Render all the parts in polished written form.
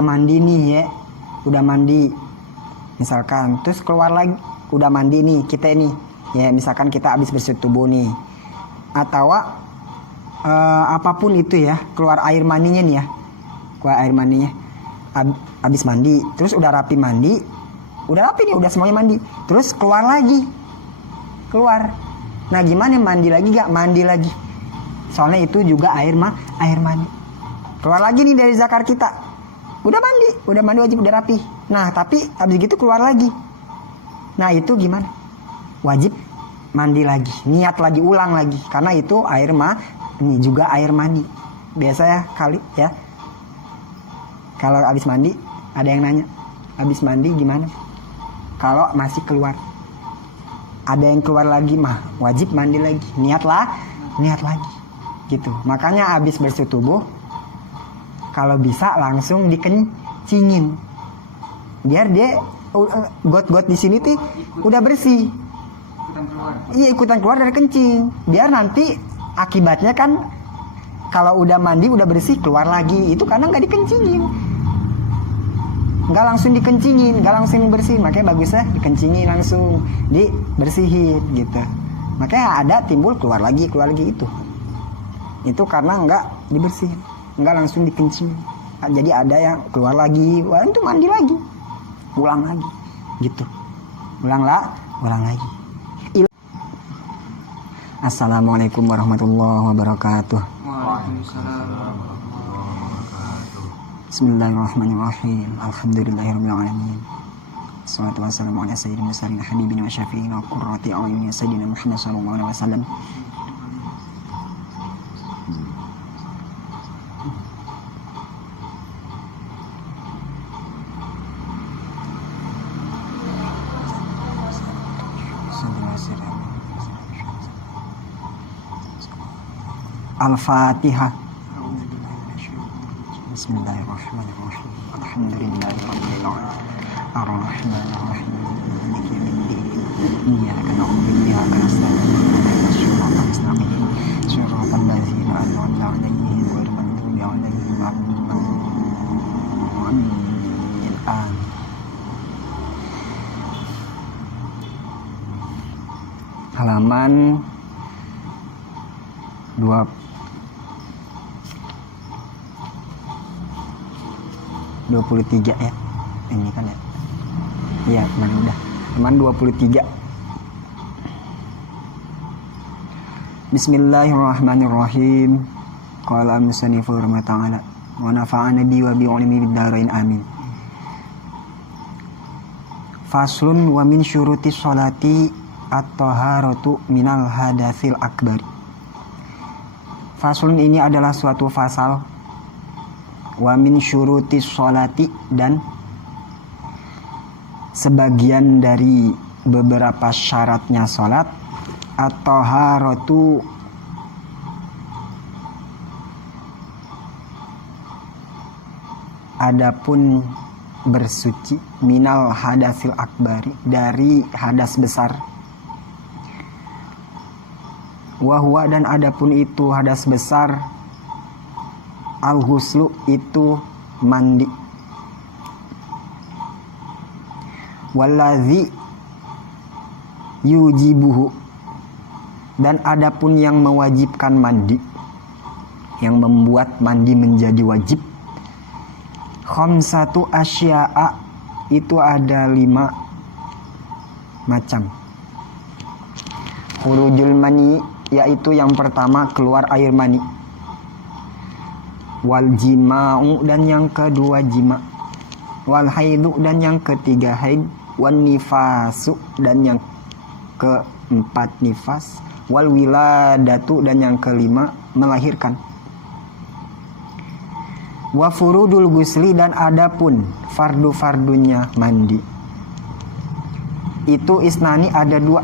mandi nih ya, udah mandi misalkan, terus keluar lagi, udah mandi nih kita ini ya, misalkan kita habis bersih tubuh nih, atau apapun itu ya, keluar air maninya nih ya, keluar air maninya habis mandi, terus udah rapi mandi, udah rapi nih, udah semuanya mandi, terus keluar lagi, keluar. Nah gimana, mandi lagi gak? Mandi lagi, soalnya itu juga air mani. Keluar lagi nih dari zakar kita, udah mandi wajib, udah rapi. Nah tapi habis gitu keluar lagi. Nah itu gimana? Wajib mandi lagi, niat lagi, ulang lagi, karena itu air ini juga air mani. Biasa ya kali ya, kalau habis mandi ada yang nanya, habis mandi gimana kalau masih keluar? Ada yang keluar lagi mah wajib mandi lagi, niat lagi gitu. Makanya habis bersih tubuh, kalau bisa langsung dikencingin, biar dia got-got di sini tuh udah bersih. Iya, ikutan keluar dari kencing, biar nanti akibatnya kan kalau udah mandi udah bersih keluar lagi, itu karena nggak dikencingin, nggak langsung dikencingin, nggak langsung bersih. Makanya bagusnya dikencingin, langsung dibersihin gitu. Makanya ada timbul keluar lagi itu karena nggak dibersihin, nggak langsung dikencing. Jadi ada yang keluar lagi, wah itu mandi lagi, ulang lagi gitu, ulang lagi. Assalamualaikum warahmatullahi wabarakatuh. Waalaikumsalam warahmatullahi wabarakatuh. Bismillahirrahmanirrahim. Alhamdulillahirabbil alamin. Wassalatu wassalamu ala sayyidina mursalin habibina wa syafi'ina wa qurrati a'yunina sayyidina Muhammad sallallahu alaihi wasallam. Al-Fatihah. Bismillahirrahmanirrahim. Alhamdulillahirabbil alamin. Ar-Rahmanir-Rahim. Maliki yaumiddin. Iyyaka na'budu wa iyyaka nasta'in. Ihdinas siratal mustaqim. Siratal ladzina an'amta 'alaihim ghairil maghdubi 'alaihim waladdallin. Amin. Halaman 23 ya. Ini kan ya. Iya, udah. Halaman 23. Bismillahirrahmanirrahim. Qala al-musannifu rahimahullah wa nafa'ana bi wa bi ulumi bid darain amin. Faslun wa min syurutis sholati at-taharatu minal hadatsil akbar. Faslun ini adalah suatu fasal. Wa min syurutis sholati, dan sebagian dari beberapa syaratnya sholat. At-taharatu, adapun bersuci, minal hadasil akbari, dari hadas besar. Wahwa, dan adapun itu hadas besar, al-ghuslu, itu mandi. Wallazi yujibuhu, dan adapun yang mewajibkan mandi, yang membuat mandi menjadi wajib. Khamsatu asya'a, itu ada 5 macam. Khurujul mani, yaitu yang pertama keluar air mani. Wal jima'u, dan yang kedua jima'. Wal haidu, dan yang ketiga haid. Wan nifasu, dan yang keempat nifas. Wal wiladatu, dan yang kelima melahirkan. Wa furudul gusli, dan adapun fardu-fardunya mandi, itu isnani, ada 2.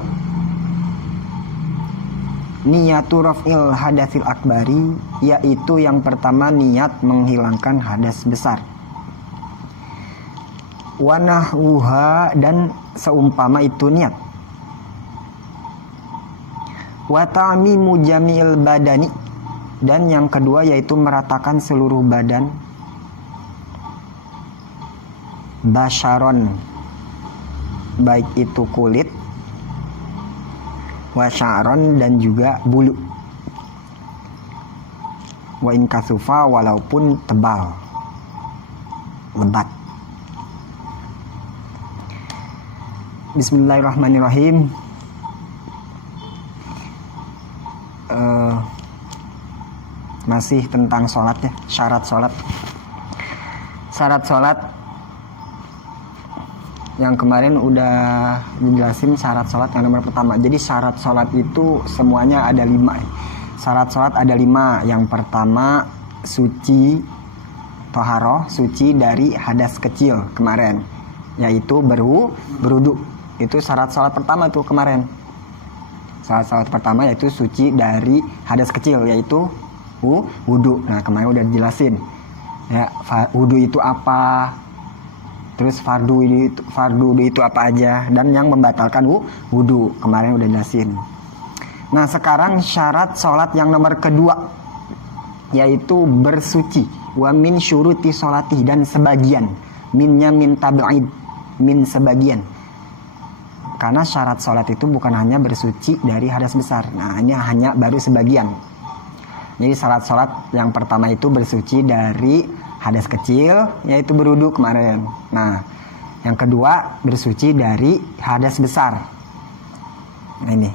Niyatu raf'il hadatsil akbari, yaitu yang pertama niat menghilangkan hadas besar. Wa nahwuha, dan seumpama itu niat. Wa ta'mimu jami'il badani, dan yang kedua yaitu meratakan seluruh badan. basyaron, baik itu kulit, wa sya'ron, dan juga bulu, wa in kasufa, walaupun tebal, lebat. Bismillahirrahmanirrahim. Masih tentang sholat ya, syarat sholat. Syarat sholat yang kemarin udah dijelasin syarat sholat yang nomor pertama. Jadi syarat sholat itu semuanya ada 5. Syarat sholat ada 5. Yang pertama suci, toharoh, suci dari hadas kecil kemarin, yaitu berwudu. Itu syarat sholat pertama tuh kemarin. Syarat sholat pertama yaitu suci dari hadas kecil, yaitu wudu. Nah kemarin udah dijelasin ya, wudu itu apa, terus fardu itu apa aja, dan yang membatalkan wudu kemarin udah jelasin. Nah sekarang syarat sholat yang nomor kedua yaitu bersuci. Wa min syuruti sholati, dan sebagian, minnya min tabi'id, min sebagian. Karena syarat sholat itu bukan hanya bersuci dari hadas besar. Nah ini hanya baru sebagian. Jadi syarat sholat yang pertama itu bersuci dari hadas kecil, yaitu berwudu kemarin. Nah yang kedua bersuci dari hadas besar. Nah ini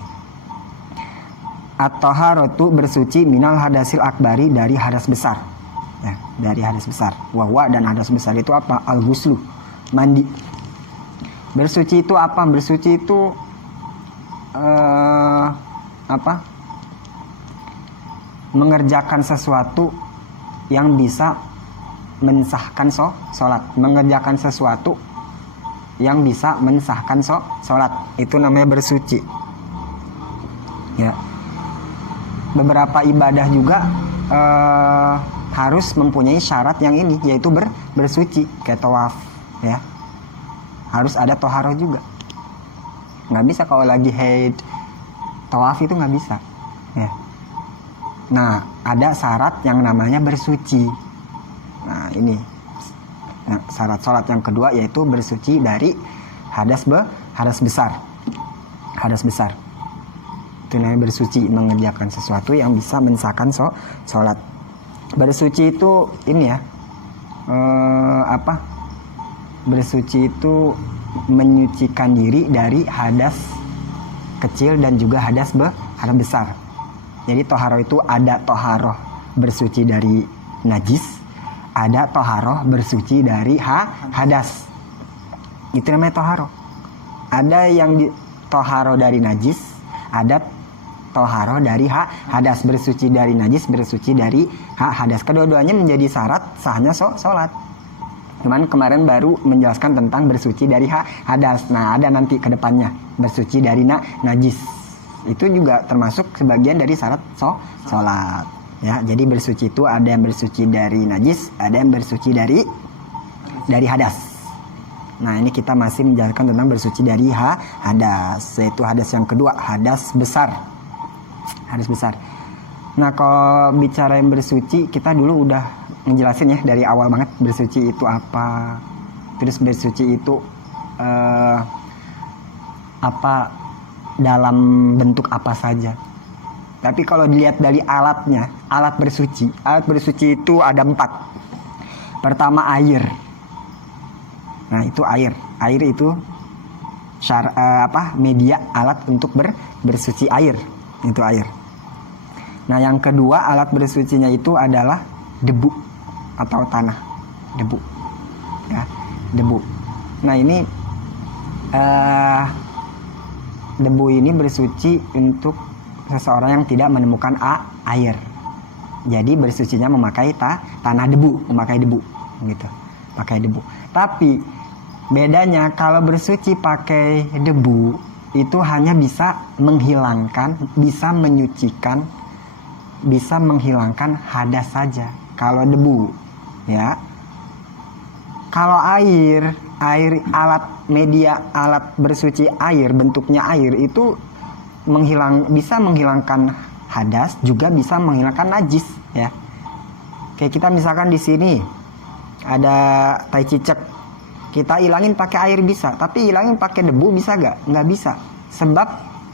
at-taharatu, bersuci minal hadasil akbari, dari hadas besar ya, dari hadas besar. Wahwa, dan hadas besar itu apa? Al-ghuslu, mandi. Bersuci itu apa? Bersuci itu apa? Mengerjakan sesuatu yang bisa mensahkan sholat. Mengerjakan sesuatu yang bisa mensahkan sholat, itu namanya bersuci ya. Beberapa ibadah juga harus mempunyai syarat yang ini, yaitu bersuci. Kayak tawaf ya, harus ada toharoh juga. Nggak bisa kalau lagi haid tawaf, itu nggak bisa ya. Nah ada syarat yang namanya bersuci. Nah ini syarat sholat yang kedua, yaitu bersuci dari hadas besar. Hadas besar itu namanya bersuci, mengerjakan sesuatu yang bisa mensahkan sholat. Bersuci itu ini ya, apa? Bersuci itu menyucikan diri dari hadas kecil dan juga hadas besar. Jadi toharoh itu ada toharoh bersuci dari najis, ada toharoh bersuci dari hadas. Itu namanya toharoh. Ada yang toharoh dari najis, ada toharoh dari hadas. Bersuci dari najis, bersuci dari hadas. Kedua-duanya menjadi syarat sahnya sholat. Cuman kemarin baru menjelaskan tentang bersuci dari hadas. Nah ada nanti ke depannya bersuci dari najis. Itu juga termasuk sebagian dari syarat sholat ya. Jadi bersuci itu ada yang bersuci dari najis, ada yang bersuci dari hadas. Nah ini kita masih menjelaskan tentang bersuci dari hadas, yaitu hadas yang kedua, hadas besar. Hadas besar. Nah kalau bicara yang bersuci, kita dulu udah ngejelasin ya dari awal banget bersuci itu apa, terus bersuci itu apa, dalam bentuk apa saja. Tapi kalau dilihat dari alatnya, alat bersuci itu ada 4. Pertama air. Nah itu air itu media alat untuk bersuci air, itu air. Nah yang kedua alat bersucinya itu adalah debu atau tanah, debu ya, debu. Nah ini debu ini bersuci untuk seseorang yang tidak menemukan air. Jadi bersucinya memakai tanah debu, memakai debu gitu. Pakai debu. Tapi bedanya kalau bersuci pakai debu itu hanya bisa menghilangkan, bisa menyucikan, bisa menghilangkan hadas saja. Kalau debu ya. Kalau air alat bersuci air, bentuknya air itu bisa menghilangkan hadas, juga bisa menghilangkan najis ya. Kayak kita misalkan di sini ada tai cicak Kita ilangin pakai air bisa, tapi ilangin pakai debu bisa gak? Nggak bisa. Sebab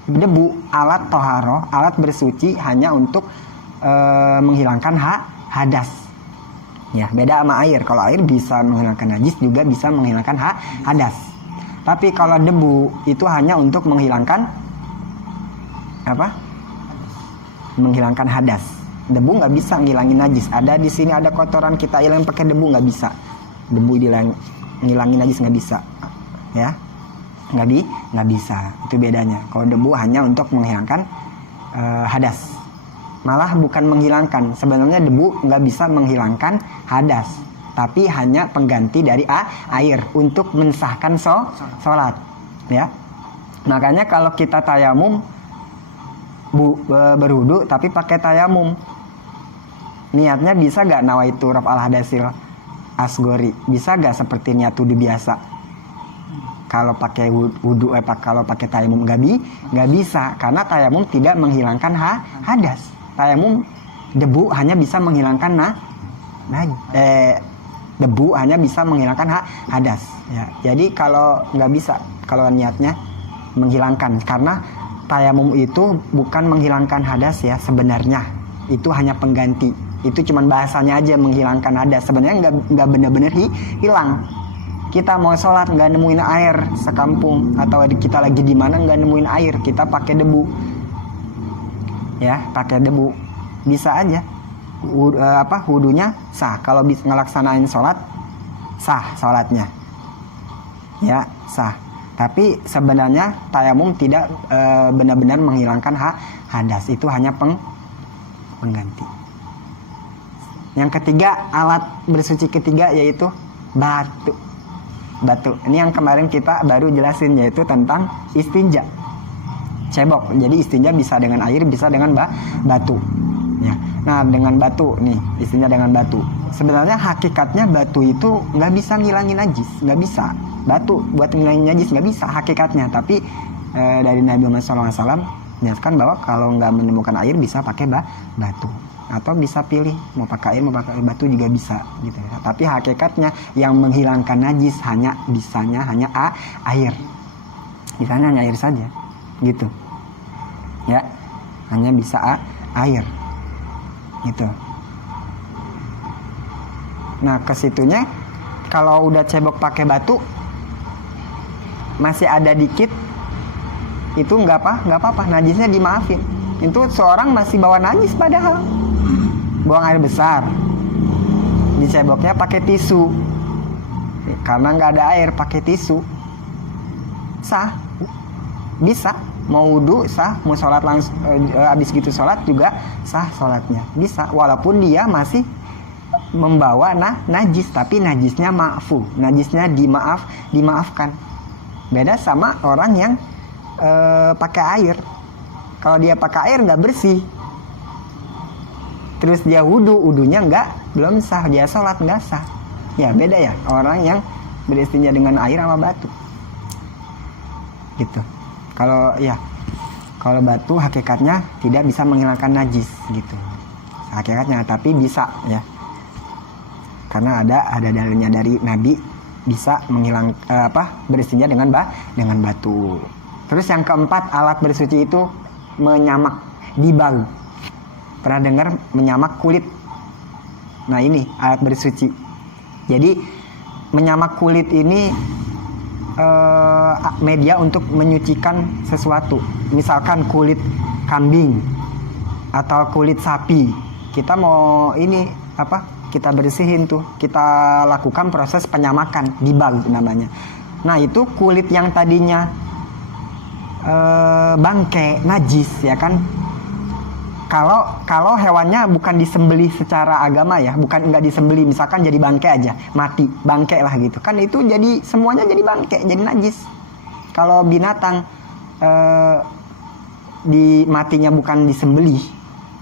debu alat toharoh, alat bersuci hanya untuk menghilangkan hadas. Ya, beda sama air. Kalau air bisa menghilangkan najis, juga bisa menghilangkan hadas. Tapi kalau debu itu hanya untuk menghilangkan apa? Menghilangkan hadas. Debu nggak bisa ngilangin najis. Ada di sini ada kotoran, kita ilangin pakai debu nggak bisa. Debu ngilangin najis nggak bisa. Ya, nggak bisa. Itu bedanya. Kalau debu hanya untuk menghilangkan hadas. Malah bukan menghilangkan. Sebenarnya debu nggak bisa menghilangkan hadas, tapi hanya pengganti dari air untuk mensahkan sholat. Ya, makanya kalau kita tayamum berwudu tapi pakai tayamum, niatnya bisa gak nawaitu raf'al hadasil asgori? Bisa gak seperti niat wudu biasa? Kalau pakai wudu, kalau pakai tayamum nggak bisa, karena tayamum tidak menghilangkan hadas. Tayamum debu hanya bisa menghilangkan debu hanya bisa menghilangkan hadas. Ya, jadi kalau nggak bisa, kalau niatnya menghilangkan, karena tayamum itu bukan menghilangkan hadas ya sebenarnya, itu hanya pengganti. Itu cuman bahasanya aja menghilangkan hadas, sebenarnya nggak benar-benar hilang. Kita mau sholat nggak nemuin air sekampung, atau kita lagi di mana nggak nemuin air, kita pakai debu. Ya, pakai debu bisa aja. Wudunya sah. Kalau bisa ngelaksanain sholat, sah sholatnya. Ya, sah. Tapi sebenarnya tayamum tidak benar-benar menghilangkan hadas. Itu hanya pengganti. Yang ketiga, alat bersuci ketiga yaitu batu. Ini yang kemarin kita baru jelasin, yaitu tentang istinja. Cebok. Jadi istinja bisa dengan air, bisa dengan batu. Ya. Nah, dengan batu nih, istinja dengan batu. Sebenarnya hakikatnya batu itu nggak bisa ngilangin najis, nggak bisa. Batu buat ngilangin najis nggak bisa hakikatnya. Tapi dari Nabi Muhammad SAW menyatakan bahwa kalau nggak menemukan air bisa pakai batu. Atau bisa pilih mau pakai air mau pakai batu juga bisa gitu ya. Tapi hakikatnya yang menghilangkan najis bisanya hanya air. Bisanya hanya air saja gitu. Ya. Hanya bisa air. Gitu. Nah, kesitunya kalau udah cebok pakai batu masih ada dikit, itu nggak apa-apa, najisnya dimaafin. Itu seorang masih bawa najis padahal buang air besar, diceboknya pakai tisu, karena nggak ada air pakai tisu, sah, bisa. Mau wudu sah, mau sholat langsung habis gitu sholat juga sah sholatnya, bisa. Walaupun dia masih membawa najis, tapi najisnya ma'fu, najisnya dimaafkan. Beda sama orang yang pakai air. Kalau dia pakai air nggak bersih, terus dia wudunya belum sah, dia sholat nggak sah. Ya beda ya orang yang beristinja dengan air sama batu. Gitu. Kalau batu hakikatnya tidak bisa menghilangkan najis gitu. Hakikatnya, tapi bisa ya. Karena ada dalilnya dari Nabi bisa beristinja dengan batu. Terus yang keempat, alat bersuci itu menyamak, dibag. Pernah dengar menyamak kulit? Nah, ini alat bersuci. Jadi menyamak kulit ini media untuk menyucikan sesuatu. Misalkan kulit kambing atau kulit sapi, kita mau kita bersihin tuh, kita lakukan proses penyamakan, dibag namanya. Nah, itu kulit yang tadinya bangke, najis ya kan. Kalau hewannya bukan disembelih secara agama ya, nggak disembelih, misalkan jadi bangke aja, mati, bangke lah gitu kan, itu jadi semuanya jadi bangke, jadi najis. Kalau binatang matinya bukan disembelih,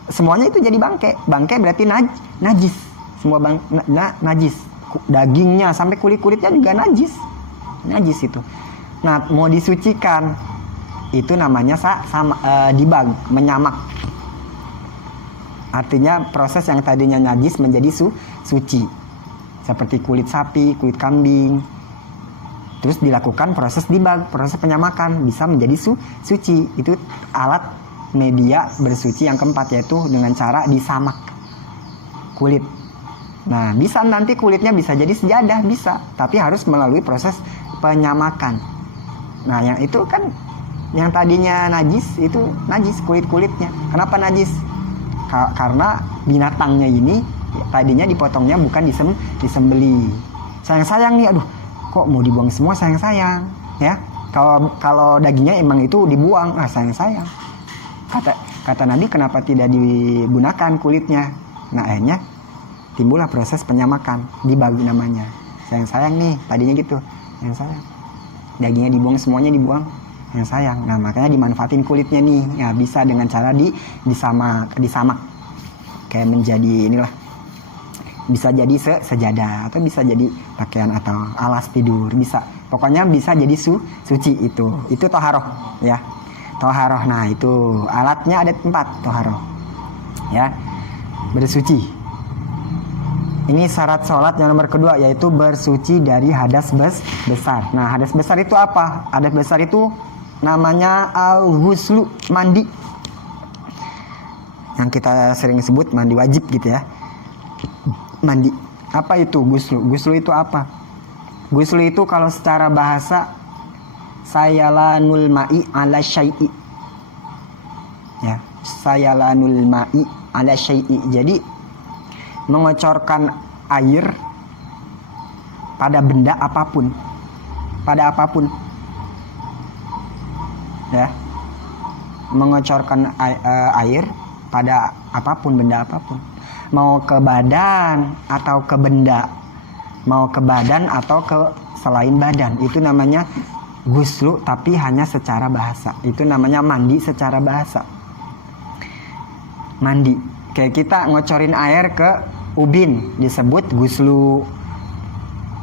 semuanya itu jadi bangke berarti najis, semua najis, dagingnya sampai kulit-kulitnya juga najis itu. Nah, mau disucikan itu namanya dibag, menyamak. Artinya proses yang tadinya najis menjadi suci. Seperti kulit sapi, kulit kambing, terus dilakukan proses dibag, proses penyamakan, bisa menjadi suci. Itu alat media bersuci yang keempat, yaitu dengan cara disamak kulit. Nah, bisa nanti kulitnya bisa jadi sejadah, bisa, tapi harus melalui proses penyamakan. Nah, yang itu kan yang tadinya najis, itu najis kulit-kulitnya. Kenapa najis? Karena binatangnya ini tadinya dipotongnya bukan disembeli. Sayang-sayang nih, aduh, kok mau dibuang semua, sayang-sayang, ya. Kalau dagingnya emang itu dibuang, sayang-sayang. Kata Nabi, kenapa tidak digunakan kulitnya? Nah, akhirnya timbullah proses penyamakan, dibagi namanya. Sayang-sayang nih, tadinya gitu, sayang-sayang. Dagingnya dibuang, semuanya dibuang, yang sayang. Nah, makanya dimanfaatin kulitnya nih. Ya, bisa dengan cara disamak. Kayak menjadi inilah. Bisa jadi sejadah, atau bisa jadi pakaian atau alas tidur, bisa. Pokoknya bisa jadi suci itu. Itu toharoh, ya. Toharoh. Nah, itu alatnya ada 4 toharoh. Ya. Bersuci. Ini syarat sholat yang nomor kedua, yaitu bersuci dari hadas besar. Nah, hadas besar itu apa? Hadas besar itu namanya al-ghuslu, mandi. Yang kita sering sebut mandi wajib gitu ya. Mandi. Apa itu ghuslu? Ghuslu itu apa? Ghuslu itu kalau secara bahasa sayalanul ma'i ala syai'i. Ya, sayalanul ma'i ala syai'i. Jadi mengocorkan air pada benda apapun. Pada apapun. Ya. Mengocorkan air pada apapun, benda apapun. Mau ke badan atau ke benda, mau ke badan atau ke selain badan, itu namanya ghuslu, tapi hanya secara bahasa. Itu namanya mandi secara bahasa. Mandi, kayak kita ngocorin air ke ubin, disebut ghuslu.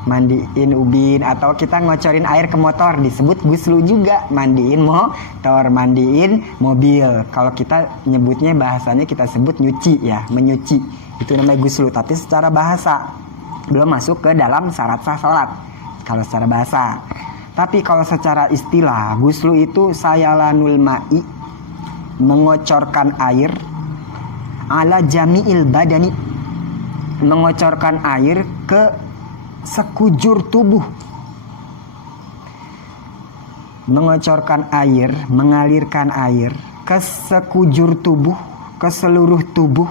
Mandiin ubin, atau kita ngocorin air ke motor, disebut ghuslu juga. Mandiin motor, mandiin mobil. Kalau kita nyebutnya, bahasanya kita sebut nyuci ya, menyuci. Itu namanya ghuslu, tapi secara bahasa. Belum masuk ke dalam syarat sah sholat kalau secara bahasa. Tapi kalau secara istilah, ghuslu itu sayalanul ma'i, mengocorkan air, ala jami'il badani, mengocorkan air ke sekujur tubuh. Mengocorkan air, mengalirkan air ke sekujur tubuh, ke seluruh tubuh,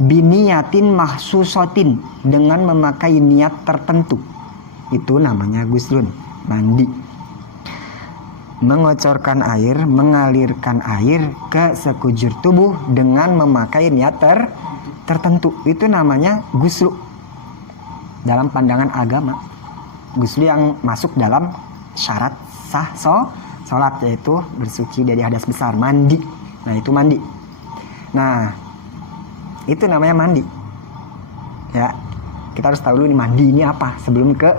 biniyatin mahsusotin, dengan memakai niat tertentu. Itu namanya ghuslun, mandi. Mengocorkan air, mengalirkan air ke sekujur tubuh dengan memakai niat tertentu. Itu namanya ghuslu. Dalam pandangan agama, ghuslu yang masuk dalam syarat sah sholat, yaitu bersuci dari hadas besar, mandi. Nah, itu mandi. Nah, itu namanya mandi. Ya, kita harus tahu dulu nih, mandi ini apa sebelum ke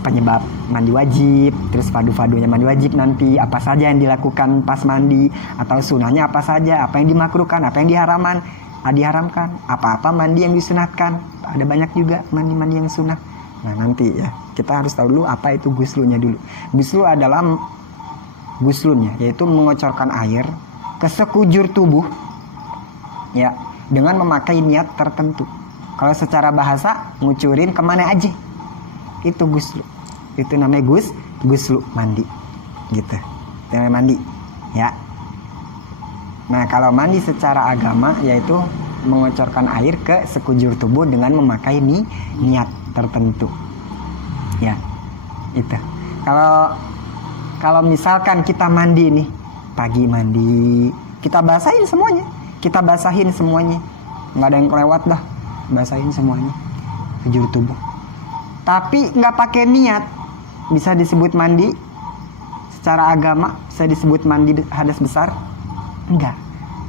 penyebab mandi wajib, terus fadu-fadunya mandi wajib nanti, apa saja yang dilakukan pas mandi, atau sunahnya apa saja, apa yang dimakruhkan, apa yang diharamkan, apa-apa mandi yang disunatkan. Ada banyak juga mandi-mandi yang sunah. Nah, nanti ya, kita harus tahu dulu apa itu ghuslunya dulu. Ghuslu adalah ghuslunya, yaitu mengocorkan air ke sekujur tubuh, ya, dengan memakai niat tertentu. Kalau secara bahasa, ngucurin kemana aja, itu ghuslu. Itu namanya ghuslu, mandi, gitu. Itu namanya mandi, ya. Nah, kalau mandi secara agama, yaitu mengocorkan air ke sekujur tubuh dengan memakai niat tertentu. Ya, itu. Kalau misalkan kita mandi nih, pagi mandi, kita basahin semuanya. Nggak ada yang kelewat dah, basahin semuanya, sekujur tubuh. Tapi nggak pakai niat, bisa disebut mandi secara agama, bisa disebut mandi hadas besar? Enggak.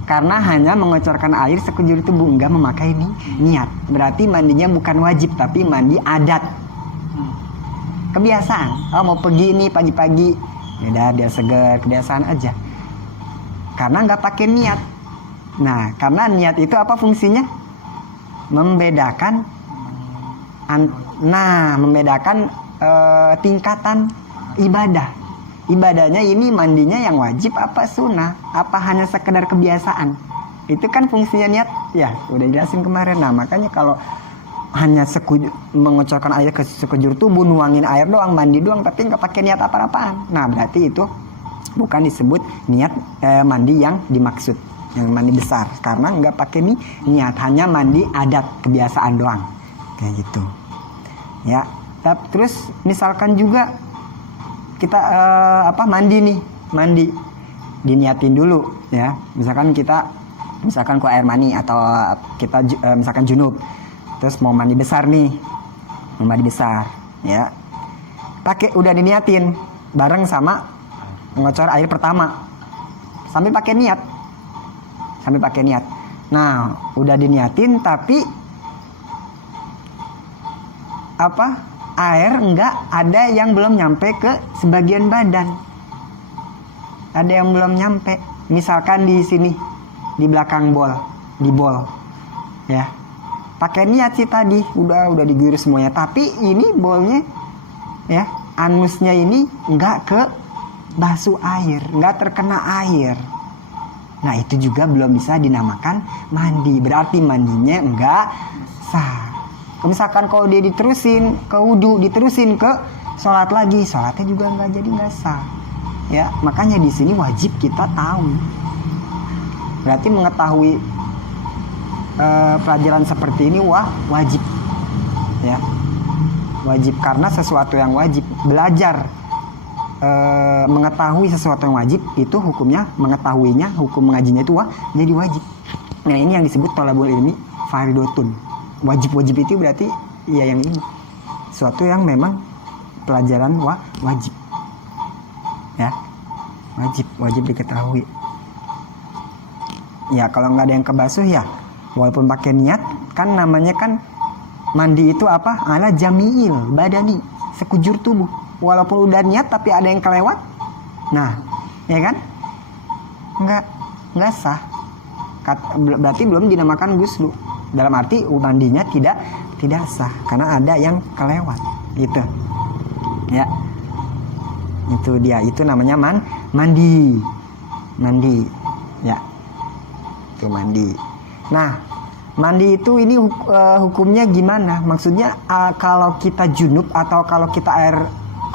Karena hanya mengocorkan air sekujur tubuh, enggak memakai niat. Berarti mandinya bukan wajib, tapi mandi adat. Kebiasaan. Oh, mau pergi nih pagi-pagi, ya biar seger, kebiasaan aja. Karena enggak pakai niat. Nah, karena niat itu apa fungsinya? Membedakan tingkatan ibadah. Ibadahnya ini mandinya yang wajib apa sunnah, apa hanya sekedar kebiasaan. Itu kan fungsinya niat ya, udah jelasin kemarin. Nah makanya kalau hanya mengocorkan air ke sekujur tubuh, nuangin air doang, mandi doang, tapi nggak pakai niat apa-apaan, nah berarti itu bukan disebut niat mandi yang dimaksud, yang mandi besar, karena nggak pakai niat, hanya mandi adat kebiasaan doang, kayak gitu ya. Terus misalkan juga kita mandi diniatin dulu ya. Misalkan ke air mani, atau kita misalkan junub, terus mau mandi besar nih, ya, udah diniatin bareng sama ngocor air pertama, sambil pakai niat. Nah udah diniatin tapi air ada yang belum nyampe ke sebagian badan, ada yang belum nyampe, misalkan di sini, di belakang di bol ya, pakai niat sih tadi, udah diguyur semuanya, tapi ini bolnya ya, anusnya ini nggak ke basuh air, nggak terkena air. Nah itu juga belum bisa dinamakan mandi, berarti mandinya nggak sah. Misalkan kalau dia diterusin ke wudu, diterusin ke sholat lagi, sholatnya juga nggak sah ya. Makanya di sini wajib kita tahu, berarti mengetahui pelajaran seperti ini wajib ya, wajib, karena sesuatu yang wajib, belajar mengetahui sesuatu yang wajib itu hukumnya, mengetahuinya, hukum mengajinya itu jadi wajib. Nah ini yang disebut thalabul ilmi fardhotun. Wajib itu berarti ya yang ini, sesuatu yang memang pelajaran wajib ya, wajib diketahui ya. Kalau nggak ada yang kebasuh ya, walaupun pakai niat, kan namanya kan mandi itu ala jamiil badani, sekujur tubuh, walaupun udah niat tapi ada yang kelewat, nah ya kan nggak sah, berarti belum dinamakan guslu, dalam arti mandinya tidak sah karena ada yang kelewat gitu ya. Itu dia, itu namanya mandi ya, itu mandi. Nah mandi itu ini hukumnya gimana, maksudnya kalau kita junub atau kalau kita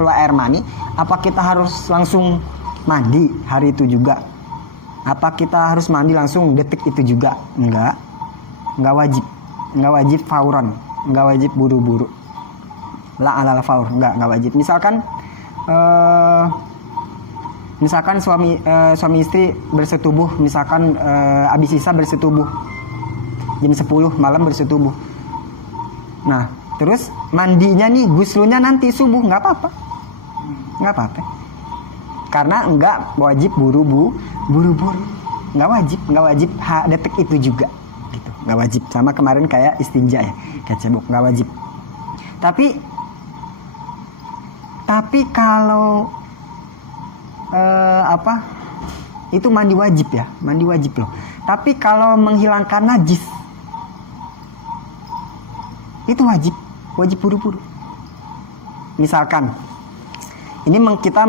keluar air mani, apa kita harus langsung mandi hari itu juga, apa kita harus mandi langsung detik itu juga? Nggak wajib fauran, nggak wajib buru-buru, la alal faur, nggak wajib. Misalkan suami istri bersetubuh, misalkan abis isya bersetubuh jam 10 malam bersetubuh, nah terus mandinya nih, guslunya nanti subuh, nggak apa-apa, karena nggak wajib buru-buru, nggak wajib detik itu juga gitu, nggak wajib. Sama kemarin kayak istinja ya, kayak cebok, nggak wajib. Tapi kalau itu mandi wajib ya, mandi wajib loh. Tapi kalau menghilangkan najis itu wajib buru-buru. Misalkan ini kita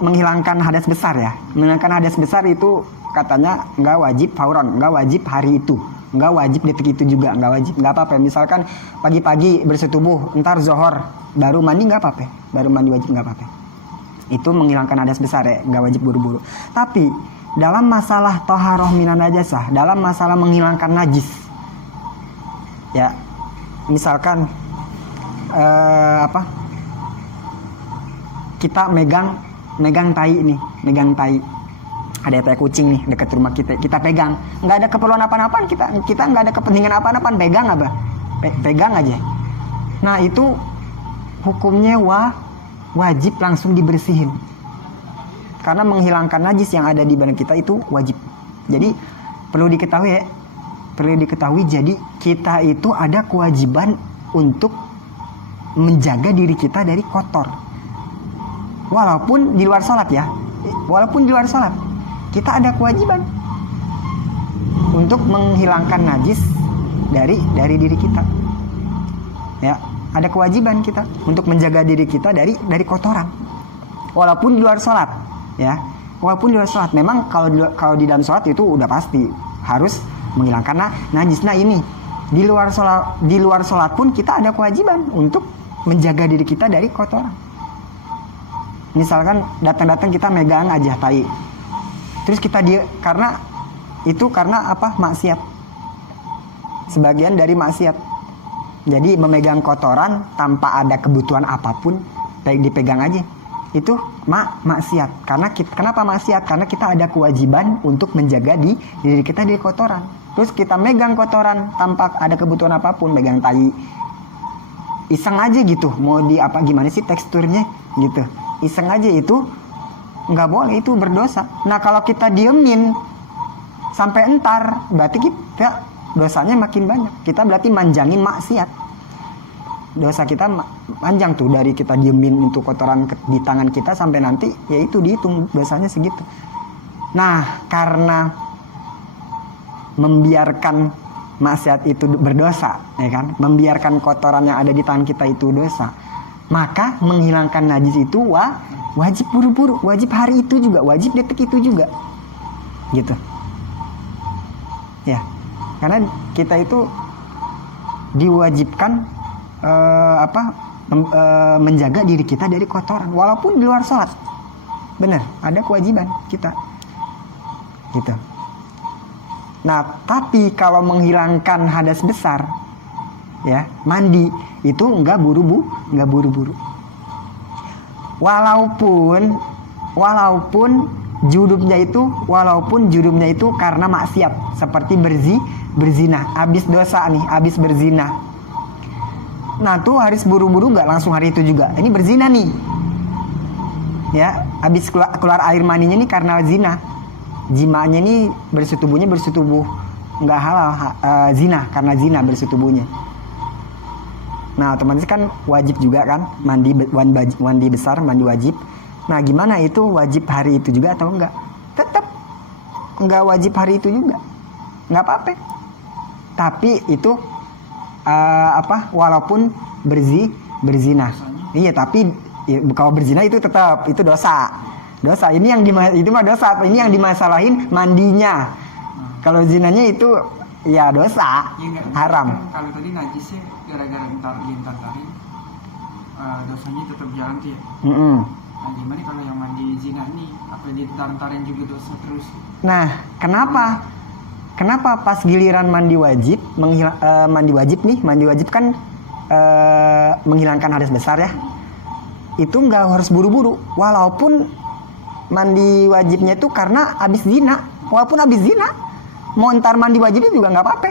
menghilangkan hadas besar ya, menghilangkan hadas besar itu katanya nggak wajib fauron, nggak wajib hari itu, nggak wajib detik itu juga, nggak wajib, nggak apa-apa. Misalkan pagi-pagi bersetubuh, entar zohor baru mandi, nggak apa-apa, baru mandi wajib, nggak apa-apa. Itu menghilangkan hadas besar ya, nggak wajib buru-buru. Tapi dalam masalah toharoh minan najasah, dalam masalah menghilangkan najis ya, misalkan kita megang tai, ada tai kucing nih dekat rumah kita pegang, nggak ada keperluan apa-apaan, kita nggak ada kepentingan apa-apaan, pegang aja. Nah itu hukumnya wajib langsung dibersihin, karena menghilangkan najis yang ada di badan kita itu wajib. Jadi perlu diketahui, jadi kita itu ada kewajiban untuk menjaga diri kita dari kotor, walaupun di luar sholat ya, kita ada kewajiban untuk menghilangkan najis dari diri kita ya. ada kewajiban kita untuk menjaga diri kita dari kotoran. Walaupun di luar sholat, ya. Walaupun di luar sholat, memang kalau di dalam sholat itu udah pasti harus menghilangkan najis. Nah ini di luar sholat pun kita ada kewajiban untuk menjaga diri kita dari kotoran. Misalkan datang kita megang aja tai, terus kita karena apa, maksiat, sebagian dari maksiat. Jadi memegang kotoran tanpa ada kebutuhan apapun, dipegang aja, itu maksiat. Kenapa maksiat? Karena kita ada kewajiban untuk menjaga diri kita dari kotoran. Terus kita megang kotoran tanpa ada kebutuhan apapun, megang tai, iseng aja gitu, mau gimana sih teksturnya gitu, iseng aja, itu nggak boleh, itu berdosa. Nah kalau kita diemin sampai entar, berarti kita dosanya makin banyak. Kita berarti manjangin maksiat. Dosa kita panjang tuh, dari kita diemin untuk kotoran di tangan kita sampai nanti ya itu dihitung dosanya segitu. Nah karena membiarkan maksiat itu berdosa, ya kan, membiarkan kotoran yang ada di tangan kita itu dosa, maka menghilangkan najis itu wajib buru-buru, wajib hari itu juga, wajib detik itu juga, gitu ya. Karena kita itu diwajibkan menjaga diri kita dari kotoran walaupun di luar sholat. Benar, ada kewajiban kita gitu. Nah tapi kalau menghilangkan hadas besar, ya mandi, itu nggak buru-buru. Walaupun jurumnya itu karena maksiat, seperti berzina, habis dosa nih, habis berzina. Nah tuh harus buru-buru, nggak langsung hari itu juga. Ini berzina nih, ya, habis keluar air maninya nih karena zina, jimanya nih bersetubuh nggak halal, zina, karena zina bersetubuhnya. Nah otomatis kan wajib juga kan mandi besar, mandi wajib. Nah gimana itu, wajib hari itu juga atau enggak? Tetap enggak wajib hari itu juga, nggak apa-apa. Tapi itu walaupun berzina. Iya, tapi kalau berzina itu tetap itu dosa. Ini itu mah dosa. Ini yang dimasalahin mandinya. Kalau zinanya itu ya dosa, ya, haram. Kan, kalau tadi najisnya gara-gara diantar-antarin, dosanya tetap jalan tuh ya. Nah gimana kalau yang mandi zina nih, apa diantar-antarin juga dosa terus? Nah Kenapa pas giliran mandi wajib kan menghilangkan hadas besar ya, itu nggak harus buru-buru, walaupun mandi wajibnya itu karena habis zina, walaupun habis zina mau ntar mandi wajibnya juga nggak apa-apa,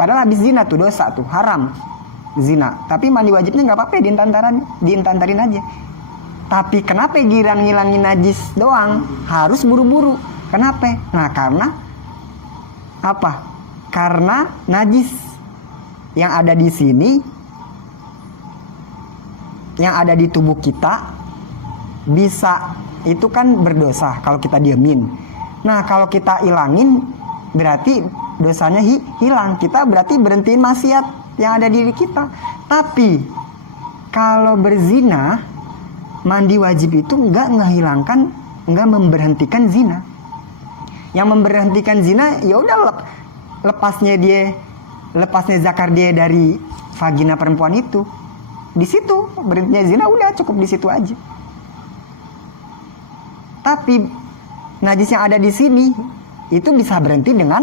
padahal habis zina tuh dosa tuh, haram zina, tapi mandi wajibnya nggak apa-apa, diantarin aja. Tapi kenapa giliran ngilangin najis doang harus buru-buru? Kenapa? Nah karena apa? Karena najis yang ada di sini, yang ada di tubuh kita, bisa itu kan berdosa kalau kita diamin. Nah kalau kita ilangin, berarti dosanya hilang. Kita berarti berhentiin maksiat yang ada di diri kita. Tapi kalau berzina, mandi wajib itu nggak memberhentikan zina. Yang memberhentikan zina ya udah lepasnya zakar dia dari vagina perempuan itu, di situ berhentinya zina, udah cukup di situ aja. Tapi najis yang ada di sini itu bisa berhenti dengan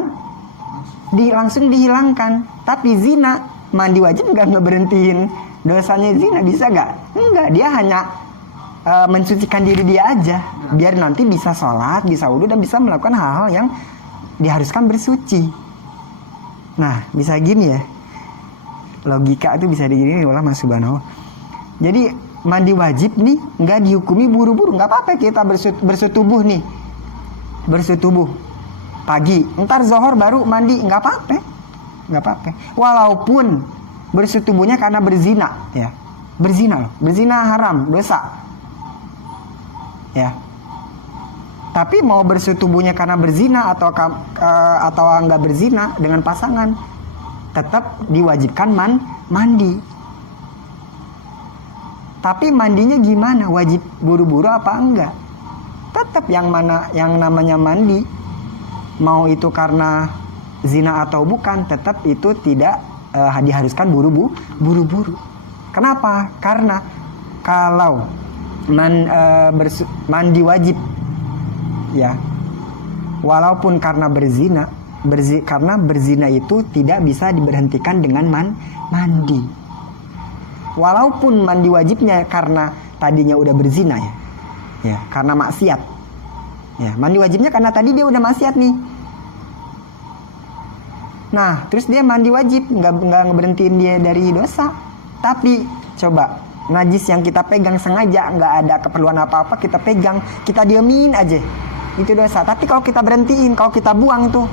langsung dihilangkan. Tapi zina, mandi wajib nggak ngeberhentiin dosanya zina, bisa nggak? Enggak, dia hanya mensucikan diri dia aja, biar nanti bisa sholat, bisa wudhu, dan bisa melakukan hal-hal yang diharuskan bersuci. Nah bisa gini ya, logika itu bisa digini oleh Mas Subhanahu. Jadi mandi wajib nih nggak dihukumi buru-buru, nggak apa-apa kita bersetubuh pagi, ntar zohor baru mandi, nggak apa-apa. Walaupun bersetubuhnya karena berzina, ya, berzina haram, dosa. Ya, tapi mau bersetubuhnya karena berzina atau enggak berzina dengan pasangan, tetap diwajibkan mandi. Tapi mandinya gimana? Wajib buru-buru apa enggak? Tetap yang namanya mandi, mau itu karena zina atau bukan, tetap itu tidak diharuskan buru-buru. Kenapa? Karena kalau mandi wajib, ya, walaupun karena karena berzina itu tidak bisa diberhentikan dengan mandi. Walaupun mandi wajibnya karena tadinya udah berzina, ya, karena maksiat, ya, mandi wajibnya karena tadi dia udah maksiat nih. Nah, terus dia mandi wajib, nggak ngeberhentiin dia dari dosa. Tapi coba najis yang kita pegang sengaja, nggak ada keperluan apa-apa, kita pegang, kita diemin aja, itu dosa. Tapi kalau kita berhentiin, kalau kita buang tuh,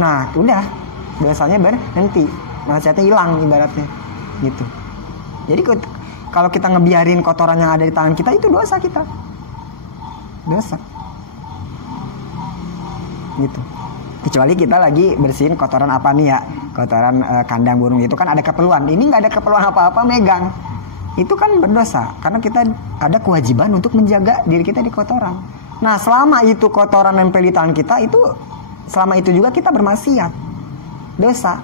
nah udah dosanya berhenti, maksiatnya hilang ibaratnya, gitu. Jadi kalau kita ngebiarin kotoran yang ada di tangan kita, itu dosa kita, dosa, gitu. Kecuali kita lagi bersihin kotoran apa nih ya, kotoran kandang burung, itu kan ada keperluan. Ini nggak ada keperluan apa-apa megang, itu kan berdosa karena kita ada kewajiban untuk menjaga diri kita di kotoran. Nah, selama itu kotoran nempel di tangan kita, itu selama itu juga kita bermaksiat, dosa.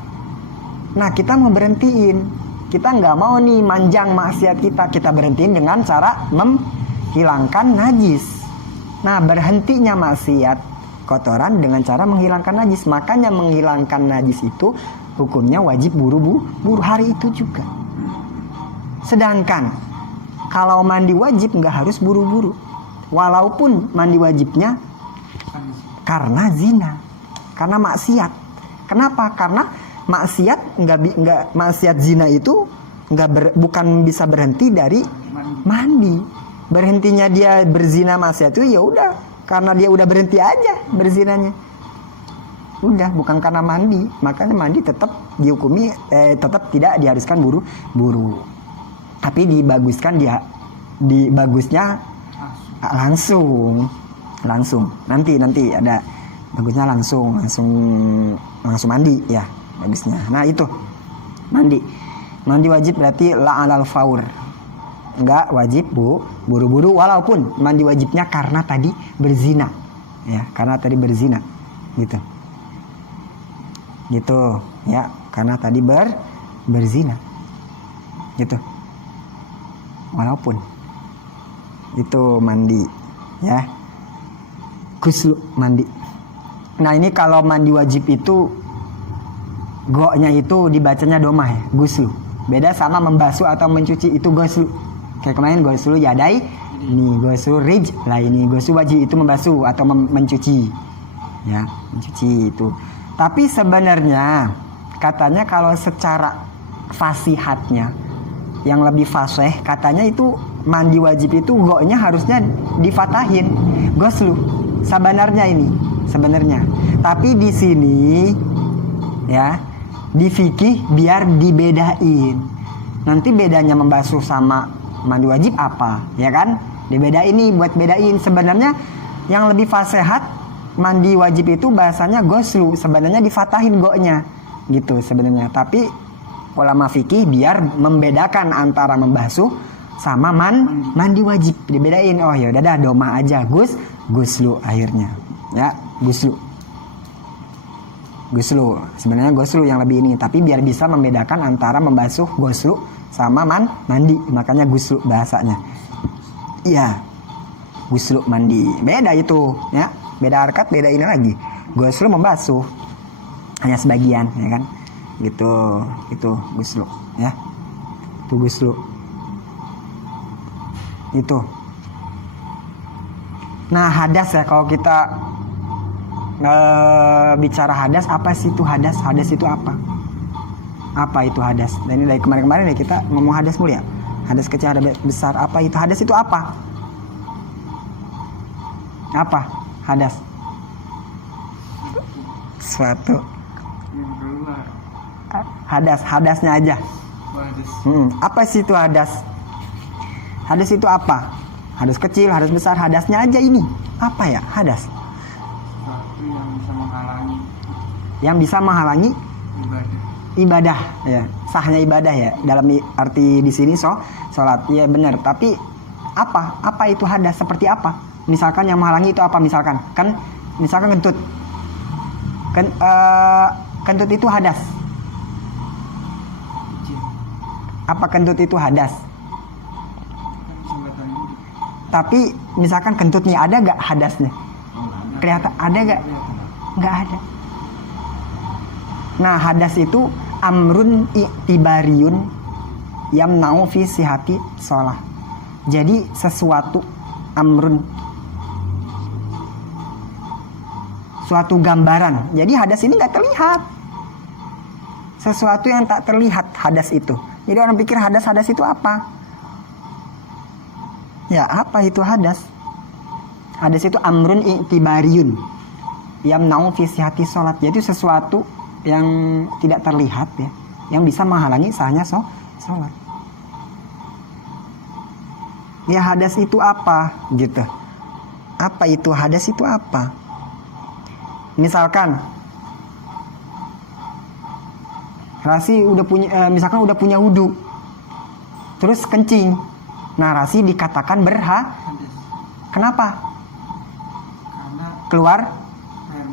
Nah, kita mau berhentiin, kita nggak mau nih manjang maksiat kita berhentiin dengan cara menghilangkan najis. Nah, berhentinya maksiat kotoran dengan cara menghilangkan najis. Makanya menghilangkan najis itu hukumnya wajib buru-buru hari itu juga. Sedangkan kalau mandi wajib nggak harus buru-buru, walaupun mandi wajibnya karena zina, karena maksiat. Kenapa? Karena maksiat maksiat zina itu bukan bisa berhenti dari mandi. Berhentinya dia berzina maksiat itu ya udah karena dia udah berhenti aja berzinanya. Udah, bukan karena mandi. Makanya mandi tetap dihukumi tetap tidak diharuskan buru-buru. Tapi bagusnya langsung. Nanti ada bagusnya langsung mandi ya bagusnya. Nah, itu mandi wajib berarti la alal faur, enggak wajib buru-buru, walaupun mandi wajibnya karena tadi berzina, ya, karena tadi berzina, gitu ya, karena tadi berzina, gitu, walaupun itu mandi, ya, ghusl mandi. Nah, ini kalau mandi wajib itu go-nya itu dibacanya domah ya, ghusl. Beda sama membasuh atau mencuci, itu ghusl. Kayak kemarin ghusl yadai, ini ghusl rij, lah ini ghusl wajib itu membasuh atau mencuci. Ya, mencuci itu. Tapi sebenarnya katanya kalau secara fasihatnya yang lebih fasih, katanya itu mandi wajib itu go-nya harusnya difatahin, ghusl. Sebenarnya. Tapi di sini ya, di fikih biar dibedain. Nanti bedanya membasuh sama mandi wajib apa, ya kan? Dibedain nih buat bedain. Sebenarnya yang lebih fasihat mandi wajib itu bahasanya ghusl, sebenarnya difatahin go-nya gitu sebenarnya. Tapi ulama fikih biar membedakan antara membasuh sama mandi wajib, dibedain. Oh ya udah dah, domah aja, ghusl akhirnya. Ya, ghusl. Sebenarnya ghusl yang lebih ini, tapi biar bisa membedakan antara membasuh ghusl sama mandi, makanya ghusl bahasanya. Iya, ghusl mandi. Beda itu, ya. Beda harkat, beda ini lagi. Ghusl membasuh hanya sebagian, ya kan? Gitu, itu ghusl, ya. Itu ghusl. Itu. Nah, hadas ya, kalau kita bicara hadas, apa sih itu hadas? Hadas itu apa? Apa itu hadas? Dan ini dari kemarin-kemarin ya kita ngomong hadas mulu ya. Hadas kecil, hadas besar. Apa itu hadas? Itu apa? Apa hadas? Suatu hadasnya aja. Apa sih itu hadas? Hadas itu apa? Hadas kecil, hadas besar, hadasnya aja ini. Apa ya hadas? Yang bisa menghalangi ibadah, ya. sahnya ibadah ya, dalam arti di sini sholat ya benar, tapi apa itu hadas, seperti apa? Misalkan yang menghalangi itu apa? Misalkan kentut kentut itu hadas. Izin. Apa kentut itu hadas? Kan bisa batal wudhu. Tapi misalkan kentutnya ada gak hadasnya? Kelihatan ada gak? Nggak ada. Nah, hadas itu amrun i'tibariyun yamna'u fi sihati sholah. Jadi sesuatu amrun, suatu gambaran. Jadi hadas ini nggak terlihat. Sesuatu yang tak terlihat hadas itu. Jadi orang pikir hadas itu apa? Ya, apa itu hadas? Hadas itu amrun i'tibariyun yamna'u fi sihati sholat. Jadi sesuatu yang tidak terlihat ya, yang bisa menghalangi sahnya sholat. Ya, hadas itu apa gitu? Apa itu hadas itu apa? Misalkan Rasi udah punya wudu, terus kencing. Nah, Rasi dikatakan Hadas. Kenapa? Karena Keluar air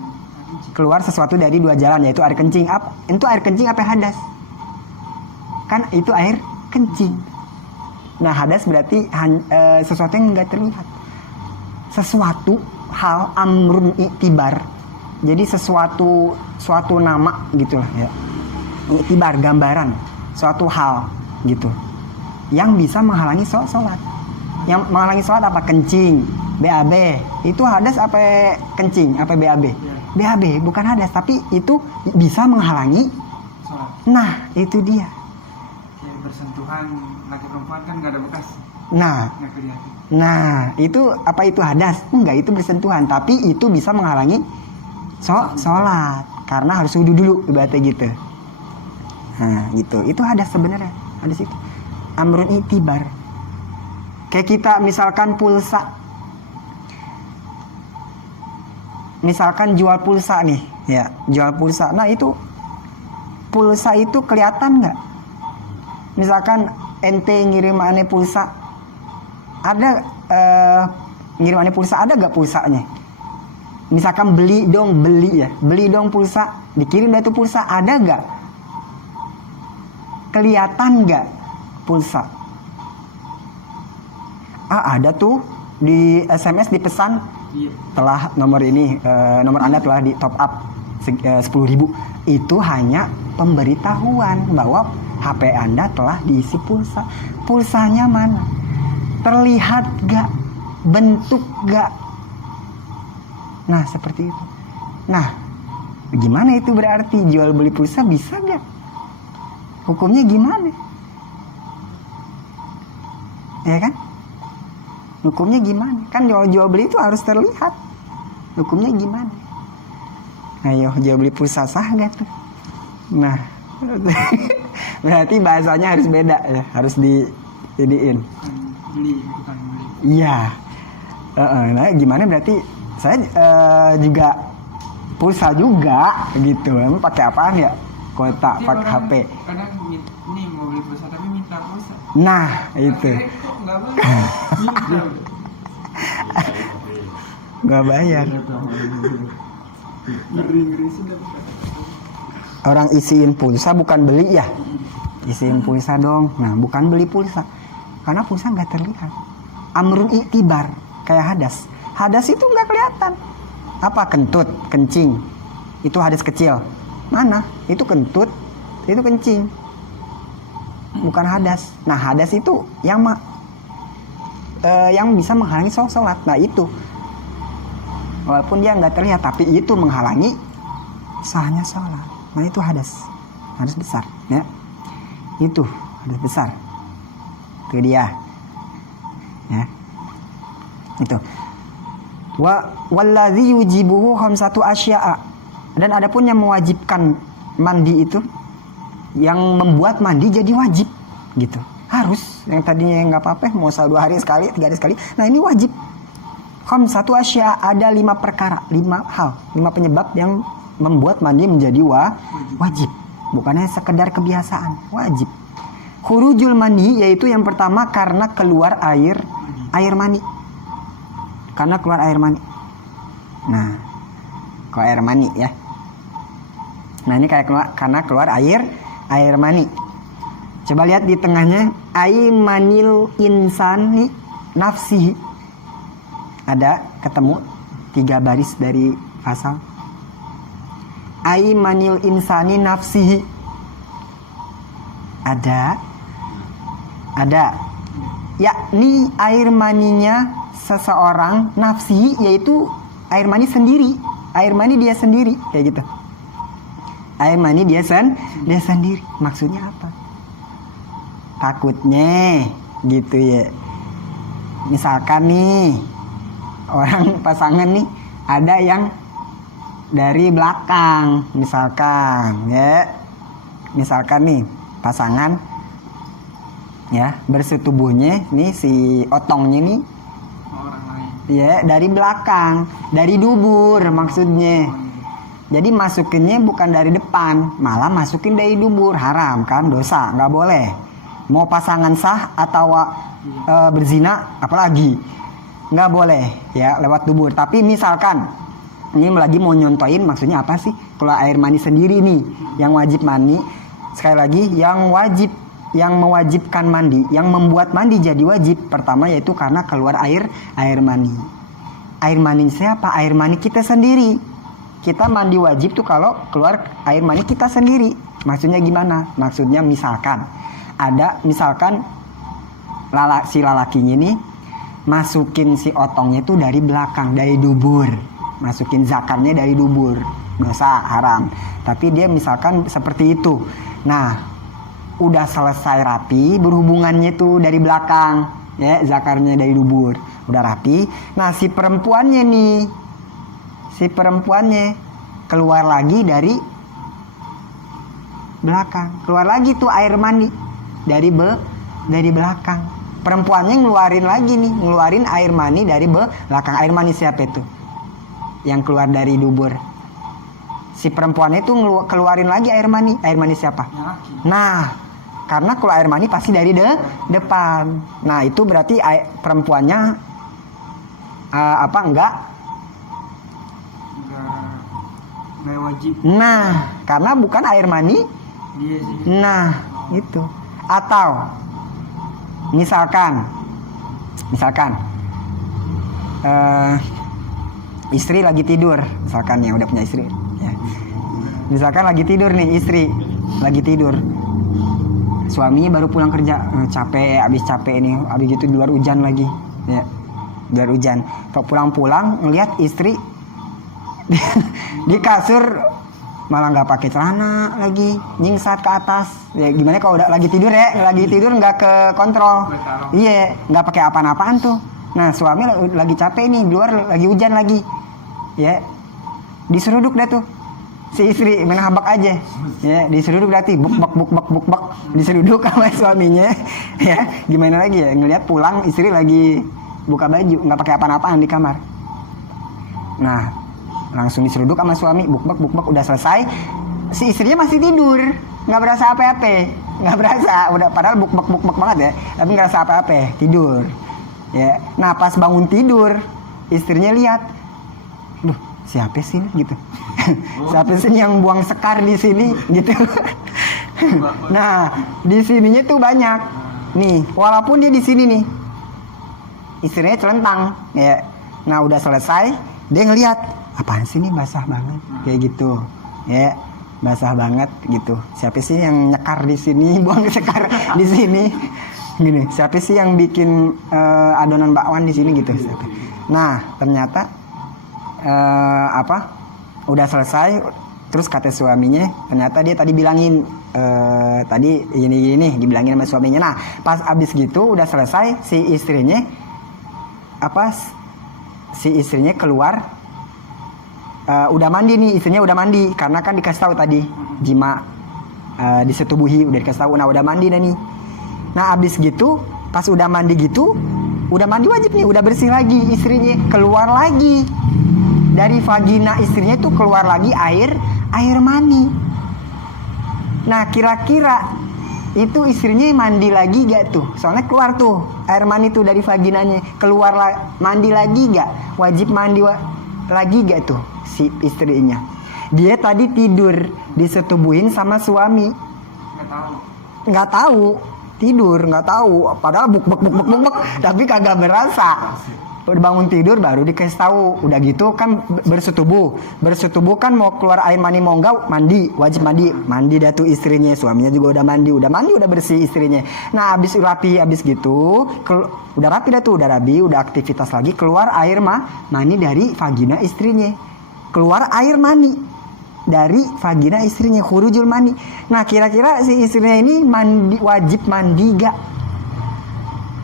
kencing. keluar sesuatu dari dua jalan, yaitu air kencing. Itu air kencing apa hadas? Kan itu air kencing. Nah, hadas berarti sesuatu yang nggak terlihat, sesuatu hal amrun i'tibar. Jadi suatu nama gitulah ya, i'tibar gambaran suatu hal gitu yang bisa menghalangi sholat. Yang menghalangi sholat apa? Kencing, BAB. Itu hadas apa kencing? Apa BAB? Ya. BAB bukan hadas, tapi itu bisa menghalangi. Sholat. Nah, itu dia. Kayak bersentuhan laki perempuan kan nggak ada bekas, Nah, nggak kelihatan. itu apa itu hadas? Enggak, itu bersentuhan, tapi itu bisa menghalangi sholat karena harus wudu dulu ibaratnya gitu. Nah, gitu. Itu hadas sebenarnya. Hadas itu amrun i'tibar. Kayak kita misalkan pulsa. Misalkan jual pulsa nih, ya, jual pulsa. Nah, itu pulsa itu kelihatan nggak? Misalkan ente ngirim aneh pulsa, ada ngirim aneh pulsa, ada nggak pulsanya? Misalkan beli dong pulsa, dikirim dah tuh pulsa, ada nggak? Kelihatan nggak pulsa? Ada tuh di SMS dipesan, Iya. telah nomor ini nomor Anda telah di top up 10.000. Itu hanya pemberitahuan bahwa HP Anda telah diisi pulsa. Pulsanya mana? Terlihat gak? Bentuk gak? Nah, seperti itu. Nah, gimana itu berarti jual beli pulsa bisa gak? Hukumnya gimana? Ya kan? Hukumnya gimana? Kan jual beli itu harus terlihat. Hukumnya gimana? Ayo, jual beli pulsa sah gak tuh? Nah, berarti bahasanya harus beda ya, harus dijadiin. Beli bukan beli. Iya. Nah, gimana berarti saya juga pulsa juga gitu. Emang pakai apaan ya? Kuota, Tapi pakai orang HP. kadang nih mau beli pulsa tapi minta pulsa. Nah, itu. Akhirnya kok nggak boleh? Minta. Gak bayar. Ngeri sudah. Orang isiin pulsa bukan beli ya? Isiin pulsa dong. Nah, bukan beli pulsa. Karena pulsa nggak terlihat. Amrun i'tibar, kayak hadas. Hadas itu nggak kelihatan. Apa? Kentut, kencing. Itu hadas kecil. Mana? Itu kentut, itu kencing. Bukan hadas. Nah, hadas itu yang bisa menghalangi sholat. Nah, itu. Walaupun dia nggak terlihat, tapi itu menghalangi sahnya sholat. Nah, itu hadas besar, ya. Itu hadas besar. Itu dia, ya. Itu. Walladzi yujibuhu khamsatu asya'a. Dan adapun yang mewajibkan mandi itu, yang membuat mandi jadi wajib, gitu. Harus. Yang tadinya nggak apa-apa, mau 2 hari sekali, 3 hari sekali. Nah, ini wajib. Khamsatu asya'a, ada 5 perkara, 5 hal, 5 penyebab yang membuat mandi menjadi wajib. bukannya sekedar kebiasaan, wajib. Khurujul mani yaitu yang pertama karena keluar air mani. Karena keluar air mani. Nah, keluar air mani ya. Nah, ini karena keluar air mani. Coba lihat di tengahnya, aimanil insani nafsihi. Ada ketemu 3 baris dari pasal. Aimanil insani nafsihi. Ada. Yakni air maninya seseorang, nafsihi yaitu air mani sendiri. Air mani dia sendiri, kayak gitu. Air mani dia sendiri. Maksudnya apa? Takutnya gitu ya. Misalkan nih orang pasangan nih ada yang dari belakang, misalkan ya. Misalkan nih pasangan ya bersetubuhnya nih si otongnya nih orang lain. ya dari belakang, dari dubur maksudnya. Jadi masukinnya bukan dari depan, malah masukin dari dubur, haram kan, dosa, nggak boleh. Mau pasangan sah atau berzina, apalagi nggak boleh ya lewat dubur. Tapi misalkan ini lagi mau nyontoin, maksudnya apa sih? Kalau air mani sendiri nih, yang wajib mandi, sekali lagi yang mewajibkan mandi, yang membuat mandi jadi wajib pertama yaitu karena keluar air mani. Air mani siapa? Air mani kita sendiri. Kita mandi wajib tuh kalau keluar air mani kita sendiri. Maksudnya gimana? Maksudnya misalkan si lalakinya nih masukin si otongnya itu dari belakang, dari dubur. Masukin zakarnya dari dubur. Dosa, haram. Tapi dia misalkan seperti itu. Nah, udah selesai rapi berhubungannya tuh dari belakang, ya, zakarnya dari dubur. Udah rapi. Nah, si perempuannya keluar lagi dari belakang. Keluar lagi tuh air mani dari belakang. Perempuannya ngeluarin air mani dari belakang. Air mani siapa itu? Yang keluar dari dubur. Si perempuannya itu keluarin lagi air mani. Air mani siapa? Nah, karena kalau air mani pasti dari depan. Nah, itu berarti perempuannya enggak wajib. Nah, karena bukan air mani Iya sih. Nah, itu. Atau misalkan istri lagi tidur, misalkan yang udah punya istri ya. Misalkan lagi tidur nih, istri lagi tidur. Suaminya baru pulang kerja, habis capek ini, habis gitu di luar hujan lagi, ya. Di luar hujan. Kalau pulang-pulang ngelihat istri di kasur malah nggak pakai celana lagi, nyingsat ke atas. Ya gimana kalau udah lagi tidur nggak ke kontrol. Iya, nggak pakai apa-apaan tuh. Nah, suami lagi capek nih, di luar lagi hujan lagi. Ya. Diseruduk dah tuh. Si istri main habak aja. Ya, diseruduk berarti buk diseruduk sama suaminya. Ya, gimana lagi ya? Ngelihat pulang istri lagi buka baju, nggak pakai apa-apaan di kamar. Nah, langsung diseruduk sama suami, buk udah selesai. Si istrinya masih tidur, nggak berasa apa-apa, nggak berasa, udah padahal buk banget ya, tapi nggak berasa apa-apa, tidur. Ya, nah pas bangun tidur, istrinya lihat, duh siapa sih gitu, siapa sih yang buang sekar di sini gitu. Nah di sininya tuh banyak, nih walaupun dia di sini nih, istrinya celentang, ya. Nah udah selesai, dia ngelihat, apaan sih nih basah banget, kayak gitu, ya. Basah banget gitu. Siapa sih yang nyekar di sini, buang sekar di sini? Gini, siapa sih yang bikin adonan bakwan di sini gitu? Nah, ternyata udah selesai, terus kata suaminya, ternyata dia tadi bilangin tadi gini dibilangin sama suaminya. Nah, pas abis gitu udah selesai, si istrinya keluar. Udah mandi nih, istrinya udah mandi karena kan dikasih tahu tadi jima disetubuhi, udah dikasih tahu. Nah udah mandi dah nih. Nah abis gitu pas udah mandi gitu, udah mandi wajib nih, udah bersih lagi, istrinya keluar lagi dari vagina istrinya tuh keluar lagi air mani. Nah kira-kira itu istrinya mandi lagi gak tuh? Soalnya keluar tuh air mani tuh dari vaginanya, keluar mandi lagi gak? Wajib mandi lagi gak tuh si istrinya? Dia tadi tidur disetubuhin sama suami. Nggak tahu tidur, nggak tahu, padahal buk tapi kagak berasa. Udah bangun tidur baru dikasih tahu. Udah gitu kan bersetubuh kan mau keluar air mani mau enggak mandi, wajib mandi dah tuh istrinya. Suaminya juga udah mandi udah bersih istrinya. Nah habis rapi habis gitu udah rapi dah tuh, udah rapi, udah aktivitas lagi, keluar air mani dari vagina istrinya. Keluar air mani dari vagina istrinya, khurujul mani. Nah kira-kira si istrinya ini wajib mandi gak?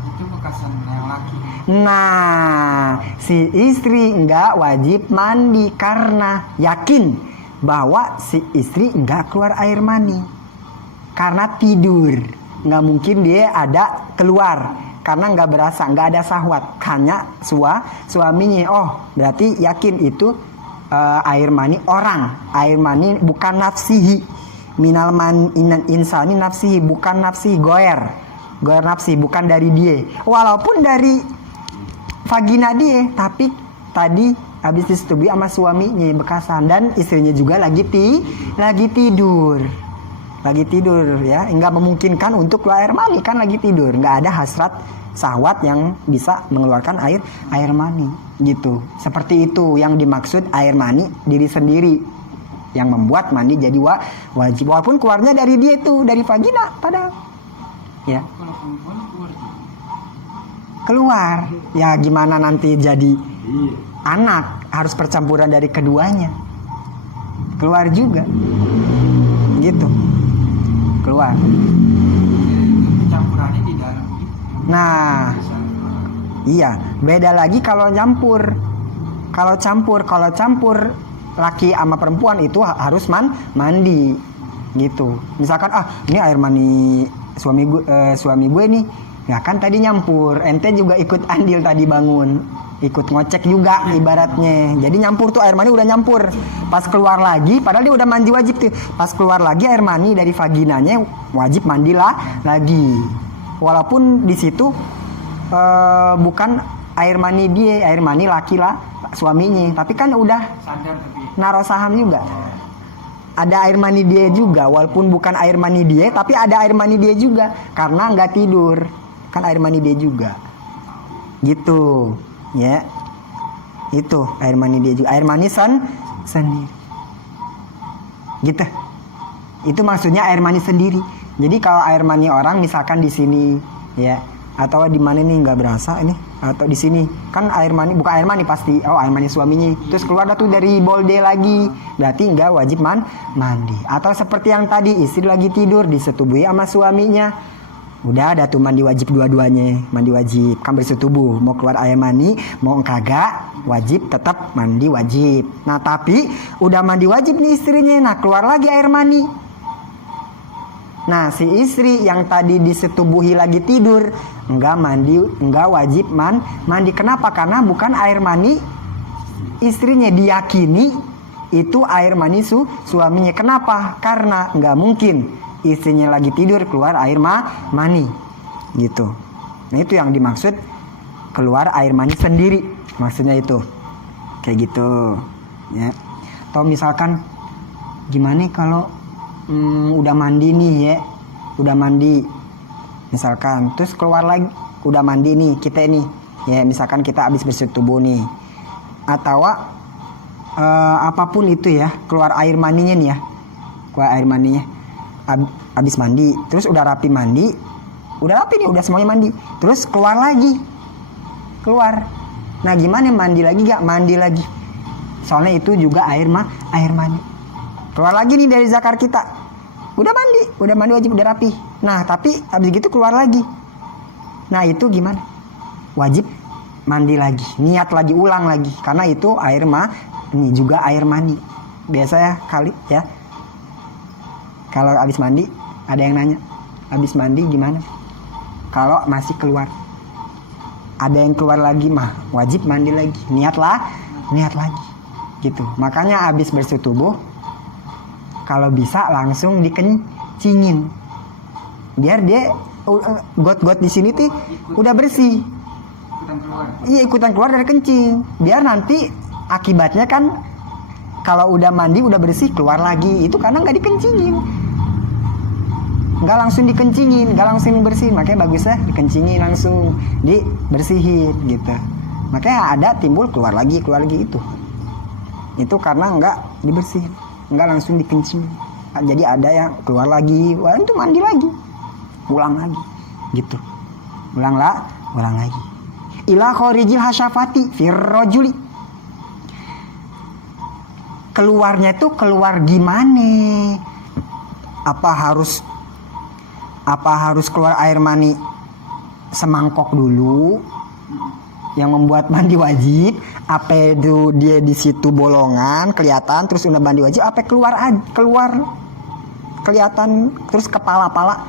Itu bekasan yang laki. Nah si istri nggak wajib mandi karena yakin bahwa si istri nggak keluar air mani karena tidur. Nggak mungkin dia ada keluar karena nggak berasa, nggak ada sahwat. Hanya suaminya. Oh berarti yakin itu air mani orang, air mani bukan nafsihi, minal insani nafsihi, bukan nafsihi, goer nafsi, bukan dari dia, walaupun dari vagina dia, tapi tadi habis disetubui sama suaminya bekasan, dan istrinya juga lagi tidur ya, nggak memungkinkan untuk keluar air mani kan lagi tidur, nggak ada hasrat sahwat yang bisa mengeluarkan air mani gitu. Seperti itu yang dimaksud air mani diri sendiri yang membuat mandi jadi wajib, walaupun keluarnya dari dia tuh, dari vagina padahal ya. Kalau perempuan keluar ya gimana nanti jadi anak, harus percampuran dari keduanya, keluar juga gitu, keluar. Campurannya di dalam. Nah iya, beda lagi kalau campur laki sama perempuan itu harus mandi gitu. Misalkan ini air mani suami gue nih, ya kan tadi nyampur, ente juga ikut andil tadi bangun, ikut ngocek juga ibaratnya. Jadi nyampur tuh, air mani udah nyampur. Pas keluar lagi, padahal dia udah mandi wajib tuh. Pas keluar lagi air mani dari vaginanya, wajib mandilah lagi. Walaupun di situ bukan air mani dia, air mani laki lah suaminya. Tapi kan udah Sadar tapi. naruh saham juga. Ada air mani dia juga, walaupun bukan air mani dia, tapi ada air mani dia juga karena nggak tidur. Kan air mani dia juga gitu ya, itu air mani dia juga, air mani sendiri gitu. Itu maksudnya air mani sendiri. Jadi kalau air mani orang misalkan di sini ya, atau di mana nih nggak berasa ini, atau di sini kan air mani, bukan air mani pasti, air mani suaminya, terus keluar tuh dari bolde lagi, berarti nggak wajib mandi. Atau seperti yang tadi, istri lagi tidur disetubuhi sama suaminya, udah ada tuh mandi wajib dua-duanya, mandi wajib kan bersetubuh, mau keluar air mani mau kagak wajib, tetap mandi wajib. Nah tapi udah mandi wajib nih istrinya, nah keluar lagi air mani. Nah si istri yang tadi disetubuhi lagi tidur enggak mandi, enggak wajib mandi. Kenapa? Karena bukan air mani istrinya, diyakini itu air mani suaminya. Kenapa? Karena enggak mungkin istrinya lagi tidur keluar air mani gitu. Nah itu yang dimaksud keluar air mani sendiri, maksudnya itu kayak gitu ya. Atau misalkan gimana kalau udah mandi nih ya, udah mandi misalkan, terus keluar lagi, udah mandi nih kita nih ya, misalkan kita habis bersetubuh nih, atau apapun itu ya, keluar air maninya nih ya, keluar air maninya habis mandi, terus udah rapi mandi, udah rapi nih, udah semuanya mandi, terus keluar lagi, keluar. Nah gimana, mandi lagi gak? Mandi lagi, soalnya itu juga air mani. Keluar lagi nih dari zakar kita, udah mandi wajib, udah rapi. Nah tapi habis gitu keluar lagi, nah itu gimana? Wajib mandi lagi, niat lagi, ulang lagi, karena itu air ini juga air mani. Biasanya kali ya, kalau habis mandi ada yang nanya, habis mandi gimana kalau masih keluar? Ada yang keluar lagi mah wajib mandi lagi, niat lagi gitu. Makanya habis bersetubuh kalau bisa langsung cingin. Biar dia got-got di sini tuh udah bersih. ikutan keluar. Iya, ikutan keluar dari kencing. Biar nanti akibatnya kan kalau udah mandi udah bersih keluar lagi. Itu karena nggak dikencingin. Nggak langsung dikencingin, nggak langsung bersihin. Makanya bagusnya dikencingin langsung, dibersihin gitu. Makanya ada timbul keluar lagi itu. Itu karena nggak dibersihin, nggak langsung dikencingin. Jadi ada yang keluar lagi, wah itu mandi lagi, ulang lagi, gitu. Ulang lagi. Ila khorijil hasyafati firrojuli. Keluarnya itu keluar gimana? Apa harus keluar air mani semangkok dulu yang membuat mandi wajib? Apa itu dia di situ bolongan kelihatan terus udah mandi wajib? Apa keluar kelihatan terus kepala-pala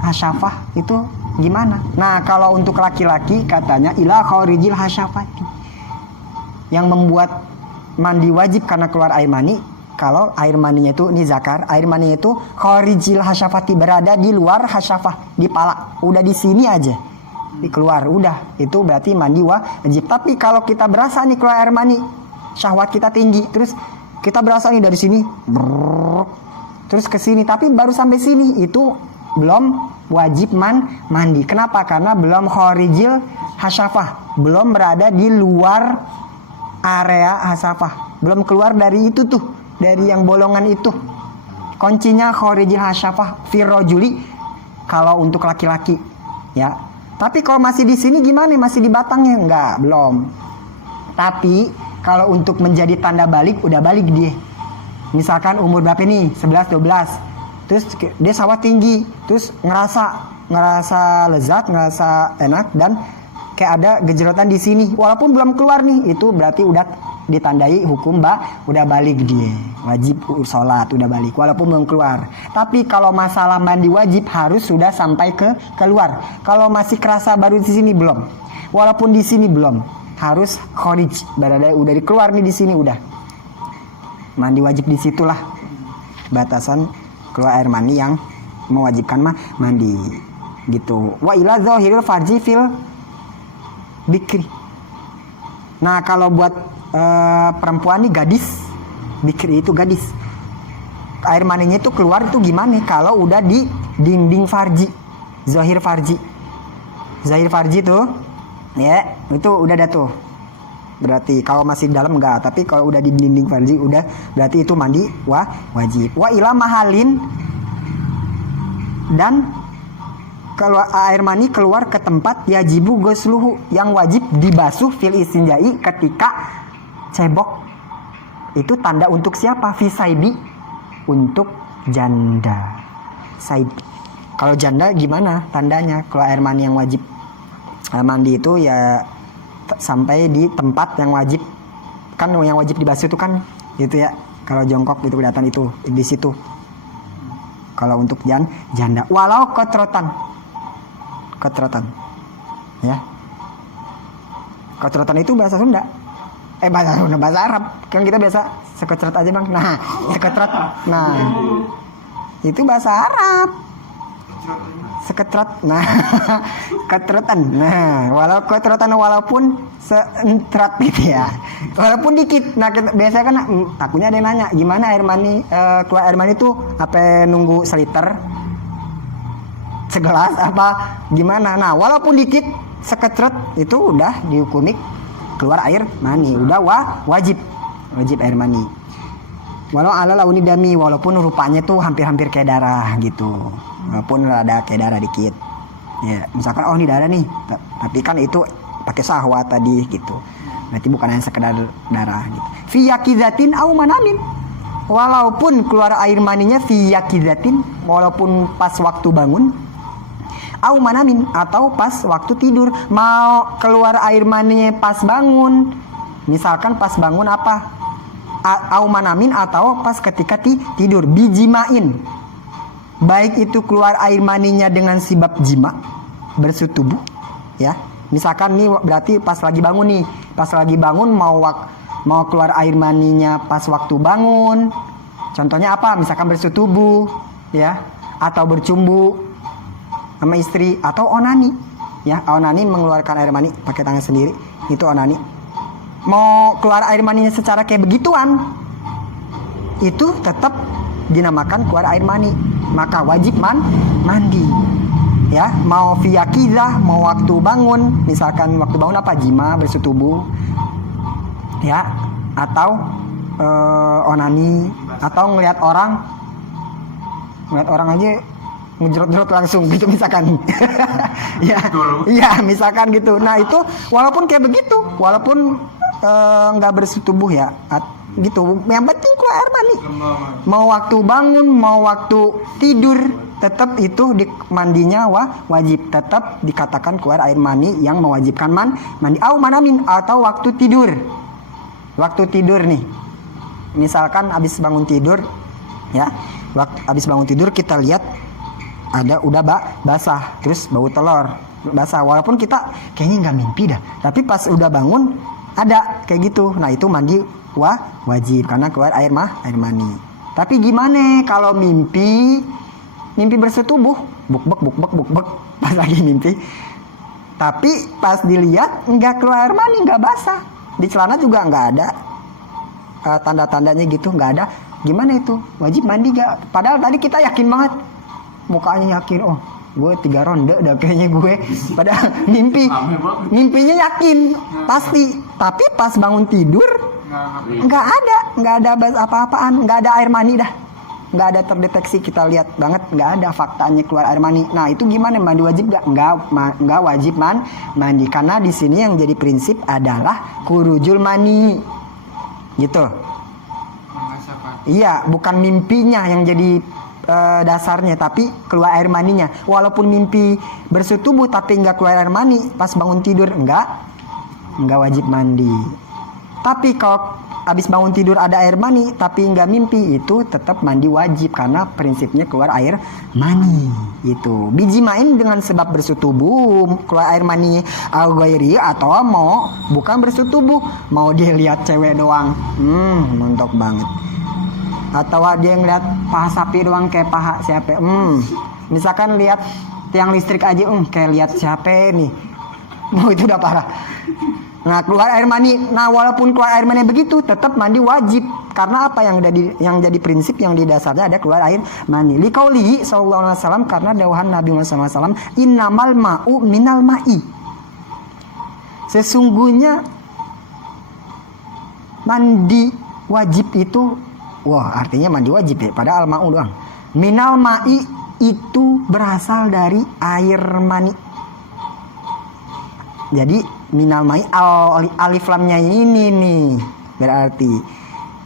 hasyafah itu gimana? Nah, kalau untuk laki-laki katanya ila khorijil hasyafati. Yang membuat mandi wajib karena keluar air mani, kalau air maninya itu ini zakar, air maninya itu khorijil hasyafati, berada di luar hasyafah, di pala, udah di sini aja, di keluar, udah itu berarti mandi wajib. Tapi kalau kita berasa nih keluar air mani, syahwat kita tinggi, terus kita berasa nih dari sini, terus ke sini, tapi baru sampai sini, itu belum wajib mandi. Kenapa? Karena belum khorijil hasyafah, belum berada di luar area hasyafah, belum keluar dari itu tuh, dari yang bolongan itu. Kuncinya khorijil hasyafah firrojuli kalau untuk laki-laki, ya. Tapi kalau masih di sini gimana? Masih di batangnya? Enggak, belum. Tapi kalau untuk menjadi tanda balik, udah balik dia. Misalkan umur berapa nih? 11, 12. Terus dia syahwat tinggi, terus ngerasa lezat, ngerasa enak, dan kayak ada gejrotan di sini, walaupun belum keluar nih, itu berarti udah ditandai hukum udah balik dia, wajib sholat, udah balik, walaupun belum keluar. Tapi kalau masalah mandi wajib harus sudah sampai ke keluar. Kalau masih kerasa baru di sini belum, walaupun di sini belum, harus khorij, berada udah dikeluar nih di sini, udah mandi wajib. Disitulah batasan keluar air mani yang mewajibkan mandi gitu. Wa ila zahiril farji fil bikri. Nah, kalau buat perempuan nih gadis, bikri itu gadis, air maninya itu keluar itu gimana? Kalau udah di dinding farji, zahir farji tuh, ya itu udah ada tuh. Berarti kalau masih dalam enggak, tapi kalau udah di dinding farji udah berarti itu mandi wajib. Wa ila mahalin, dan kalau air mani keluar ke tempat yajibu ghusluhu, yang wajib dibasuh fil istinjai ketika cebok. Itu tanda untuk siapa? Fi saibi, untuk janda. Saib. Kalau janda gimana tandanya? Kalau air mani yang wajib mandi itu ya sampai di tempat yang wajib, kan yang wajib dibasuh itu kan gitu ya. Kalau jongkok itu kelihatan itu di situ. Kalau untuk janda, walau kotrotan, ya. Kotrotan itu bahasa Sunda. Bahasa Arab. Kan kita biasa sekecret aja bang. Nah, sekecret. Nah, itu bahasa Arab. Seketret. Nah, ketretan. Nah, walaupun seentrat gitu ya. Walaupun dikit. Nah, biasanya kan takutnya ada yang nanya, gimana air mani keluar air mani itu apa nunggu seliter? Segelas apa gimana? Nah, walaupun dikit seketret itu udah dihukumi keluar air mani, udah wajib air mani. Walau ala launi dami, walaupun rupanya tuh hampir-hampir kayak darah gitu, walaupun ada kayak darah dikit. Ya, misalkan ini darah nih, tapi kan itu pakai syahwat tadi gitu. Berarti bukan hanya sekedar darah gitu. Fi yakizatin au manamin. Walaupun keluar air maninya fi yakizatin, walaupun pas waktu bangun, au manamin, atau pas waktu tidur. Mau keluar air maninya pas bangun, misalkan pas bangun apa? Au manamin, atau pas ketika tidur. Bijimain, baik itu keluar air maninya dengan sebab jima, bersetubuh, ya. Misalkan nih berarti pas lagi bangun nih, pas lagi bangun mau keluar air maninya pas waktu bangun. Contohnya apa? Misalkan bersetubuh, ya, atau bercumbu sama istri, atau onani, ya, onani mengeluarkan air mani pakai tangan sendiri, itu onani. Mau keluar air maninya secara kayak begituan, itu tetap dinamakan keluar air mani, maka wajib mandi. Ya, mau via kizah, mau waktu bangun, misalkan waktu bangun apa, jima, bersetubuh, ya, atau onani, atau ngelihat orang aja ngejerot-jerot langsung gitu misalkan. Ya, iya misalkan gitu. Nah itu walaupun kayak begitu, walaupun nggak bersetubuh ya, gitu. Yang penting keluar air mani. Mau waktu bangun, mau waktu tidur, tetap itu mandinya wajib, tetap dikatakan keluar air mani yang mewajibkan mandi. Manamin, atau waktu tidur. Waktu tidur nih, misalkan habis bangun tidur, ya, habis bangun tidur kita lihat ada udah basah, terus bau telur basah, walaupun kita kayaknya nggak mimpi dah, tapi pas udah bangun ada kayak gitu. Nah itu mandi wajib karena keluar air mani. Tapi gimana kalau mimpi bersetubuh, buk-bek pas lagi mimpi, tapi pas dilihat nggak keluar air mani, nggak basah, di celana juga nggak ada tanda-tandanya gitu, nggak ada. Gimana itu? Wajib mandi gak? Padahal tadi kita yakin banget, mukanya yakin, oh gue 3 ronde dah kayaknya gue. Padahal mimpinya yakin pasti, tapi pas bangun tidur nggak ada apa-apaan, nggak ada air mani dah, nggak ada terdeteksi, kita lihat banget nggak ada faktanya keluar air mani. Nah itu gimana, mandi wajib gak? Nggak wajib mandi, karena di sini yang jadi prinsip adalah khurujul mani gitu. Iya, bukan mimpinya yang jadi dasarnya, tapi keluar air maninya. Walaupun mimpi bersetubuh tapi nggak keluar air mani, pas bangun tidur nggak wajib mandi. Tapi kalau habis bangun tidur ada air mani tapi nggak mimpi, itu tetap mandi wajib karena prinsipnya keluar air mani. Itu biji main dengan sebab bersetubuh keluar air mani al-ghairi, atau mau bukan bersetubuh, mau dia lihat cewek doang, mantap banget, atau dia ngeliat paha sapi doang kayak paha siapa, misalkan lihat tiang listrik aja, kayak lihat siapa nih, mau itu udah parah. Nah keluar air mani, nah walaupun keluar air mani begitu tetap mandi wajib, karena apa yang jadi prinsip yang di dasarnya ada keluar air mani. Liqaulihi sallallahu alaihi wasallam, karena dawuhan Nabi Muhammad sallallahu alaihi wasallam, innamal ma'u minal ma'i, sesungguhnya mandi wajib itu, wah artinya mandi wajib ya, padahal ma'u doang. Minal ma'i itu berasal dari air mani. Jadi minal ma'i, alif lamnya ini nih, berarti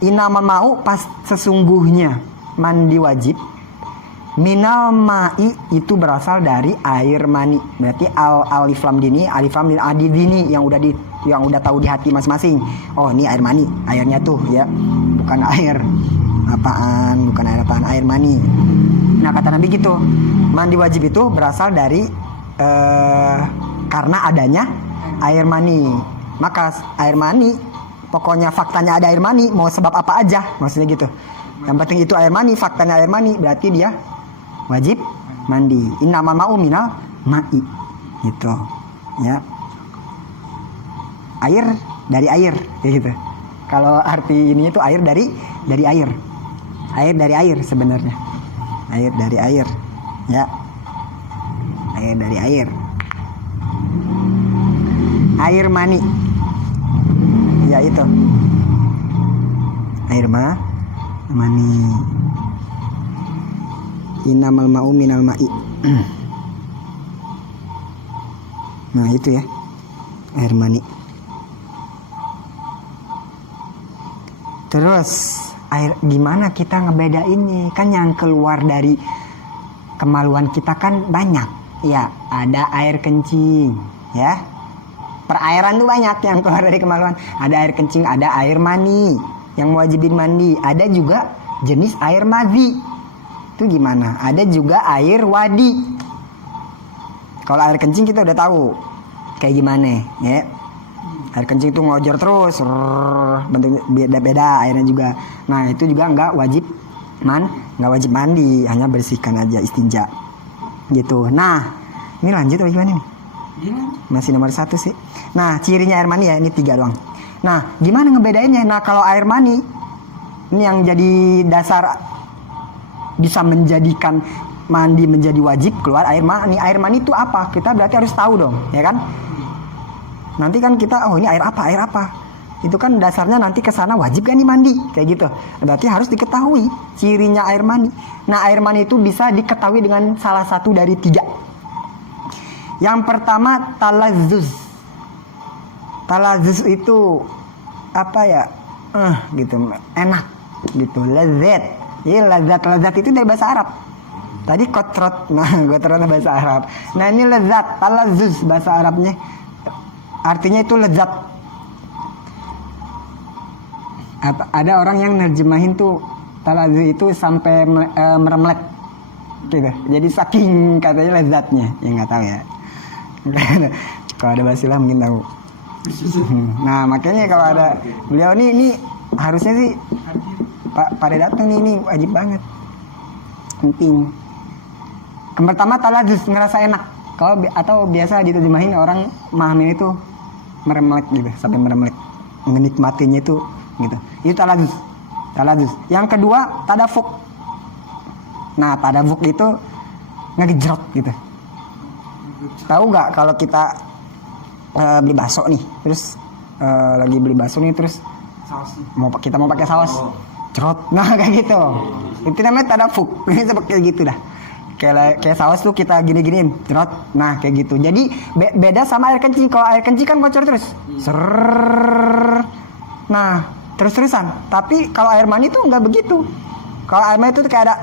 inamal ma'u pas sesungguhnya mandi wajib. Minal ma'i itu berasal dari air mani. Berarti alif lam dini adi dini yang udah tahu di hati masing-masing. Oh ini air mani, airnya tuh ya, bukan air apaan, air mani. Nah kata Nabi gitu, mandi wajib itu berasal dari karena adanya air mani. Maka air mani, pokoknya faktanya ada air mani, mau sebab apa aja, maksudnya gitu. Yang penting itu air mani, faktanya air mani, berarti dia wajib mandi. Innamal ma'u minal ma'i, gitu ya, air dari air kayak gitu. Kalau arti ini itu air dari air sebenarnya, air dari air ya, air dari air mani ya, itu air mani. Innamal ma'u minal ma'i. Nah itu ya, air mani. Terus air, gimana kita ngebedainnya? Kan yang keluar dari kemaluan kita kan banyak ya, ada air kencing ya, perairan tuh banyak yang keluar dari kemaluan. Ada air kencing, ada air mani yang mewajibin mandi, ada juga jenis air madhi. Itu gimana? Ada juga air wadi. Kalau air kencing kita udah tahu kayak gimana ya. Air kencing itu ngojor terus, bentuk beda-beda airnya juga. Nah itu juga nggak wajib nggak wajib mandi, hanya bersihkan aja istinja gitu. Nah ini lanjut apa gimana nih? Gini. Masih nomor 1 sih. Nah cirinya air mani ya ini 3 doang. Nah gimana ngebedainnya? Nah kalau air mani ini yang jadi dasar bisa menjadikan mandi menjadi wajib keluar air mani. Air mani itu apa? Kita berarti harus tahu dong, ya kan? Nanti kan kita ini air apa? Air apa? Itu kan dasarnya nanti ke sana wajib kan nih mandi kayak gitu. Berarti harus diketahui cirinya air mani. Nah air mani itu bisa diketahui dengan salah satu dari 3. Yang pertama talazzuz. Talazzuz itu apa ya? Gitu enak gitu, lezat. Iya lezat itu dari bahasa Arab. Tadi kotrot, kotrotnya bahasa Arab. Nah ini lezat, talazzuz bahasa Arabnya. Artinya itu lezat. Ada orang yang nerjemahin tuh talazzuz itu sampai meremlek gitu. Jadi saking katanya lezatnya, ya nggak tahu ya. Kalau ada Basilah mungkin tahu. Nah makanya kalau ada beliau ini harusnya sih pada datang nih, ini wajib banget, penting. Yang pertama talazzuz, ngerasa enak. Kalau atau biasa diterjemahin orang memahami itu meremlek gitu, sampai meremlek, menikmatinya itu gitu. Itu talazzuz. Yang kedua tadafuk. Nah tadafuk itu ngegejrot gitu. Tahu nggak kalau kita beli bakso nih, terus lagi beli bakso nih, terus kita mau pakai saus, cerot, nah kayak gitu. Itu namanya tadafuk. Ini seperti gitu dah. Kayak saus tuh kita gini-giniin, cerot, nah kayak gitu. Jadi beda sama air kencing. Kalau air kencing kan bocor terus, nah terus-terusan. Tapi kalau air mani tuh nggak begitu. Kalau air mani itu kayak ada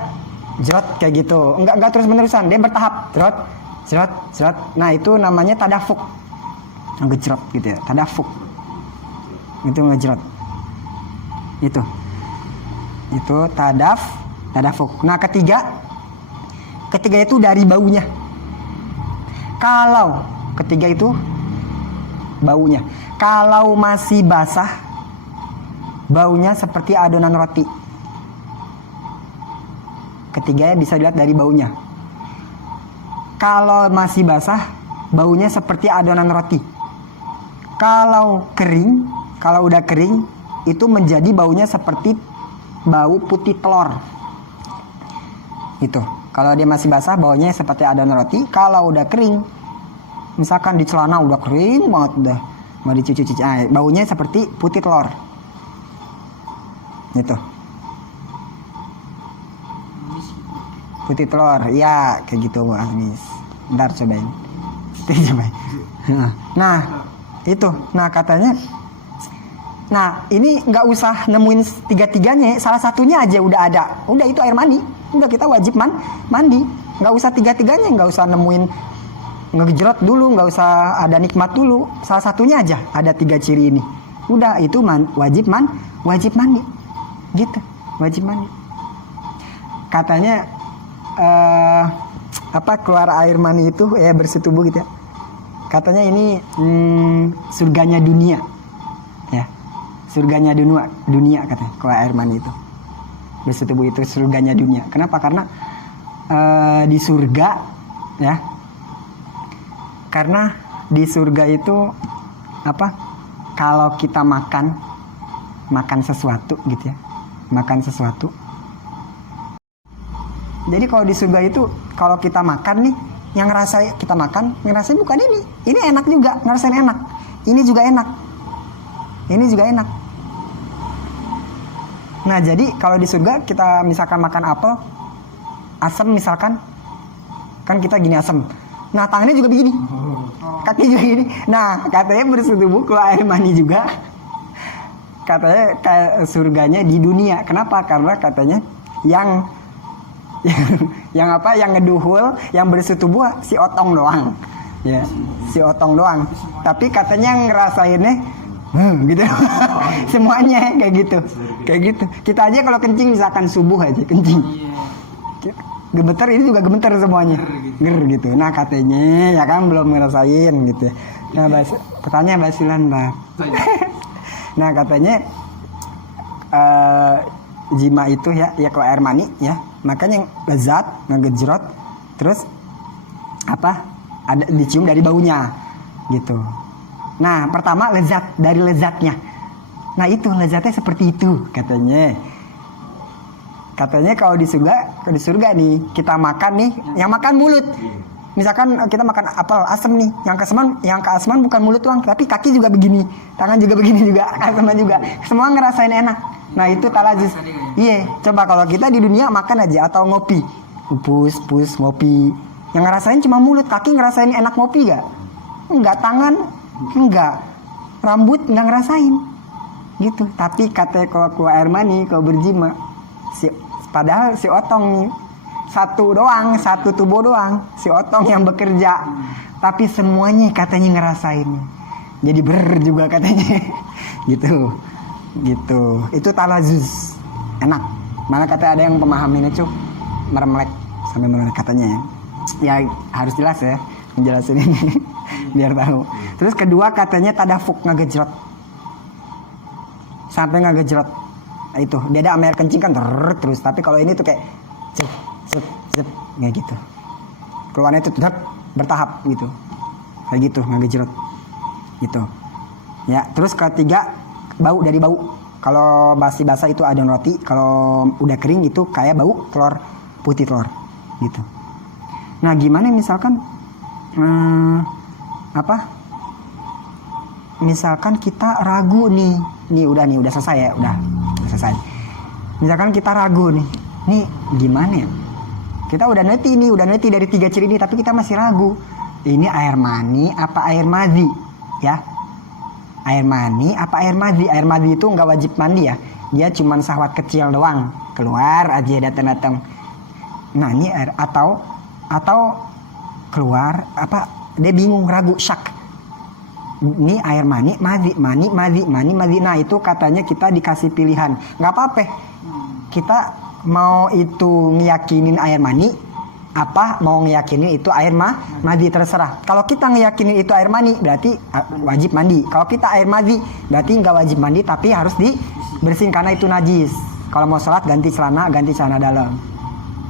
jerot kayak gitu, nggak terus-menerusan, dia bertahap, cerot. Nah itu namanya tadafuk, ngejrot gitu ya, tadafuk. Itu ngejrot. Itu tadafuk. Nah ketiga itu dari baunya. Kalau ketiga itu baunya, kalau masih basah, baunya seperti adonan roti. Ketiganya bisa dilihat dari baunya. Kalau masih basah, baunya seperti adonan roti. Kalau udah kering, itu menjadi baunya seperti bau putih telur. Itu. Kalau dia masih basah, baunya seperti adonan roti. Kalau udah kering, misalkan di celana udah kering banget, udah mau dicuci-cuci, baunya seperti putih telur. Itu. Putih telur, ya kayak gitu Bu Agnes. Ntar cobain. Nah, itu. Nah katanya, nah ini nggak usah nemuin 3-tiganya, salah satunya aja udah ada. Udah itu air mani. Udah kita wajib mandi, nggak usah 3-tiganya, nggak usah nemuin ngejrot dulu, nggak usah ada nikmat dulu, salah satunya aja ada 3 ciri ini. Udah itu wajib mandi, gitu, wajib mandi. Katanya keluar air mani itu bersetubuh gitu ya. Katanya ini surganya dunia, ya, surganya dunia katanya keluar air mani itu. Bersetubuh itu surganya dunia. Kenapa? Karena di surga ya. Karena di surga itu kalau kita makan sesuatu gitu ya. Makan sesuatu. Jadi kalau di surga itu kalau kita makan nih, yang ngerasain kita makan, ngerasain bukan ini. Ini enak juga, ngerasain enak. Ini juga enak. Ini juga enak. Nah jadi kalau di surga kita misalkan makan apel asam misalkan, kan kita gini asam, nah tangannya juga begini, kaki juga gini. Nah katanya bersetubuh kalau air mani juga, katanya kayak surganya di dunia. Kenapa? Karena katanya yang ngeduhul, yang bersetubuh si otong doang, ya si otong doang. Tapi katanya yang ngerasainnya gitu. Semuanya kayak gitu. Kita aja kalau kencing misalkan subuh aja kencing, gemeter, ini juga gemeter semuanya, ger gitu. Nah katanya ya kan belum ngerasain gitu. Nah pertanyaan Basilan Mbak. Nah katanya jima itu ya keluar air mani ya, makanya lezat ngegejrot, terus apa ada dicium dari baunya gitu. Nah pertama lezat, dari lezatnya. Nah itu lezatnya seperti itu katanya. Katanya kalau di surga nih kita makan nih, yang makan mulut. Misalkan kita makan apel asam nih, yang keasaman bukan mulut doang, tapi kaki juga begini, tangan juga begini juga, asaman juga. Semua ngerasain enak. Nah itu talazuz. Iya, coba kalau kita di dunia makan aja atau ngopi, pus ngopi, yang ngerasain cuma mulut, kaki ngerasain enak ngopi gak? Enggak, tangan enggak, rambut enggak ngerasain, gitu. Tapi katanya kalau keluar air mani, kalau berjima, padahal si otong nih satu tubuh doang, si otong yang bekerja, tapi semuanya katanya ngerasain, jadi juga katanya, gitu. Itu talazuz, enak. Malah katanya ada yang pemahamin itu meremlek sampai meremlek katanya. Ya harus jelas ya menjelasin ini biar tahu. Terus kedua katanya tadafuk, ngegejrot sampai ngegejrot. Itu beda sama air kencing kan terus, tapi kalau ini tuh kayak zep kayak gitu, keluarnya itu bertahap gitu, kayak gitu ngegejrot gitu ya. Terus ketiga bau, dari bau. Kalau basi basah itu ada roti, kalau udah kering itu kayak bau telur putih, telur gitu. Nah gimana misalkan misalkan kita ragu nih udah selesai ya, udah selesai. Misalkan kita ragu nih gimana ya, kita udah ngerti dari 3 ciri ini, tapi kita masih ragu, ini air mani apa air madhi ya, air mani apa air madhi. Air madhi itu nggak wajib mandi ya, dia cuman syahwat kecil doang, keluar aja datang. Nah ini air atau keluar apa, dia bingung, ragu, syak, ini air mani madhi. Nah itu katanya kita dikasih pilihan, nggak apa-apa, kita mau itu ngeyakinin air mani apa mau ngeyakinin itu air madhi, terserah. Kalau kita ngeyakinin itu air mani berarti wajib mandi. Kalau kita air madhi berarti nggak wajib mandi, tapi harus dibersihin karena itu najis. Kalau mau sholat ganti celana dalam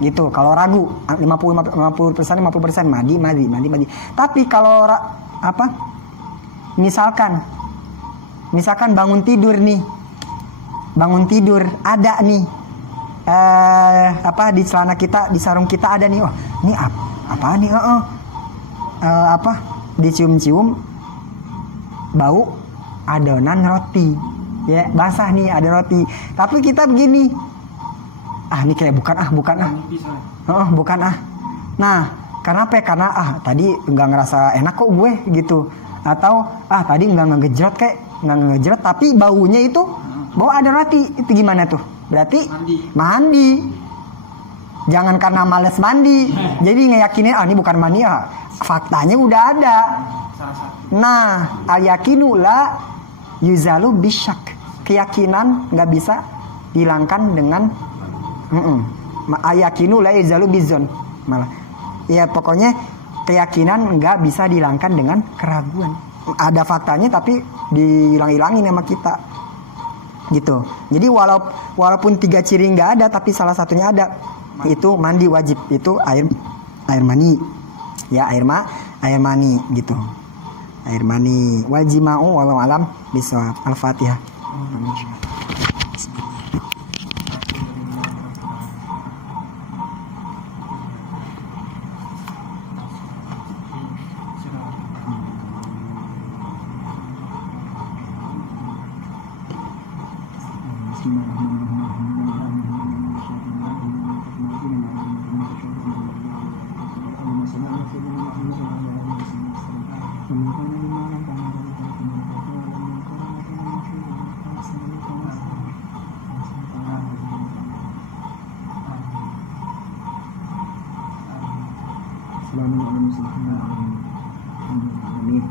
gitu. Kalau ragu 50% mandi. Tapi kalau misalkan bangun tidur ada nih di celana kita, di sarung kita ada nih, oh ini apa nih, dicium-cium bau adonan roti ya, basah nih ada roti, tapi kita begini, ini kayak bukan. Nah karena tadi nggak ngerasa enak kok gue gitu, atau tadi nggak ngegejrot tapi baunya itu bau ada roti, itu gimana tuh? Berarti mandi. Jangan karena males mandi jadi ngeyakinin ini bukan mandi, faktanya udah ada. Nah al yakinu la yuzalu bisyak, keyakinan nggak bisa dihilangkan dengan al yakinu la yuzalu bizon, malah ya pokoknya keyakinan nggak bisa dihilangkan dengan keraguan. Ada faktanya tapi dihilang-hilangin sama kita gitu. Jadi walaupun 3 ciri nggak ada tapi salah satunya ada, itu mandi wajib, itu air mani ya, air mani gitu, air mani. Wajimau wallahu alam bisawab. Al-Fatihah. Amin.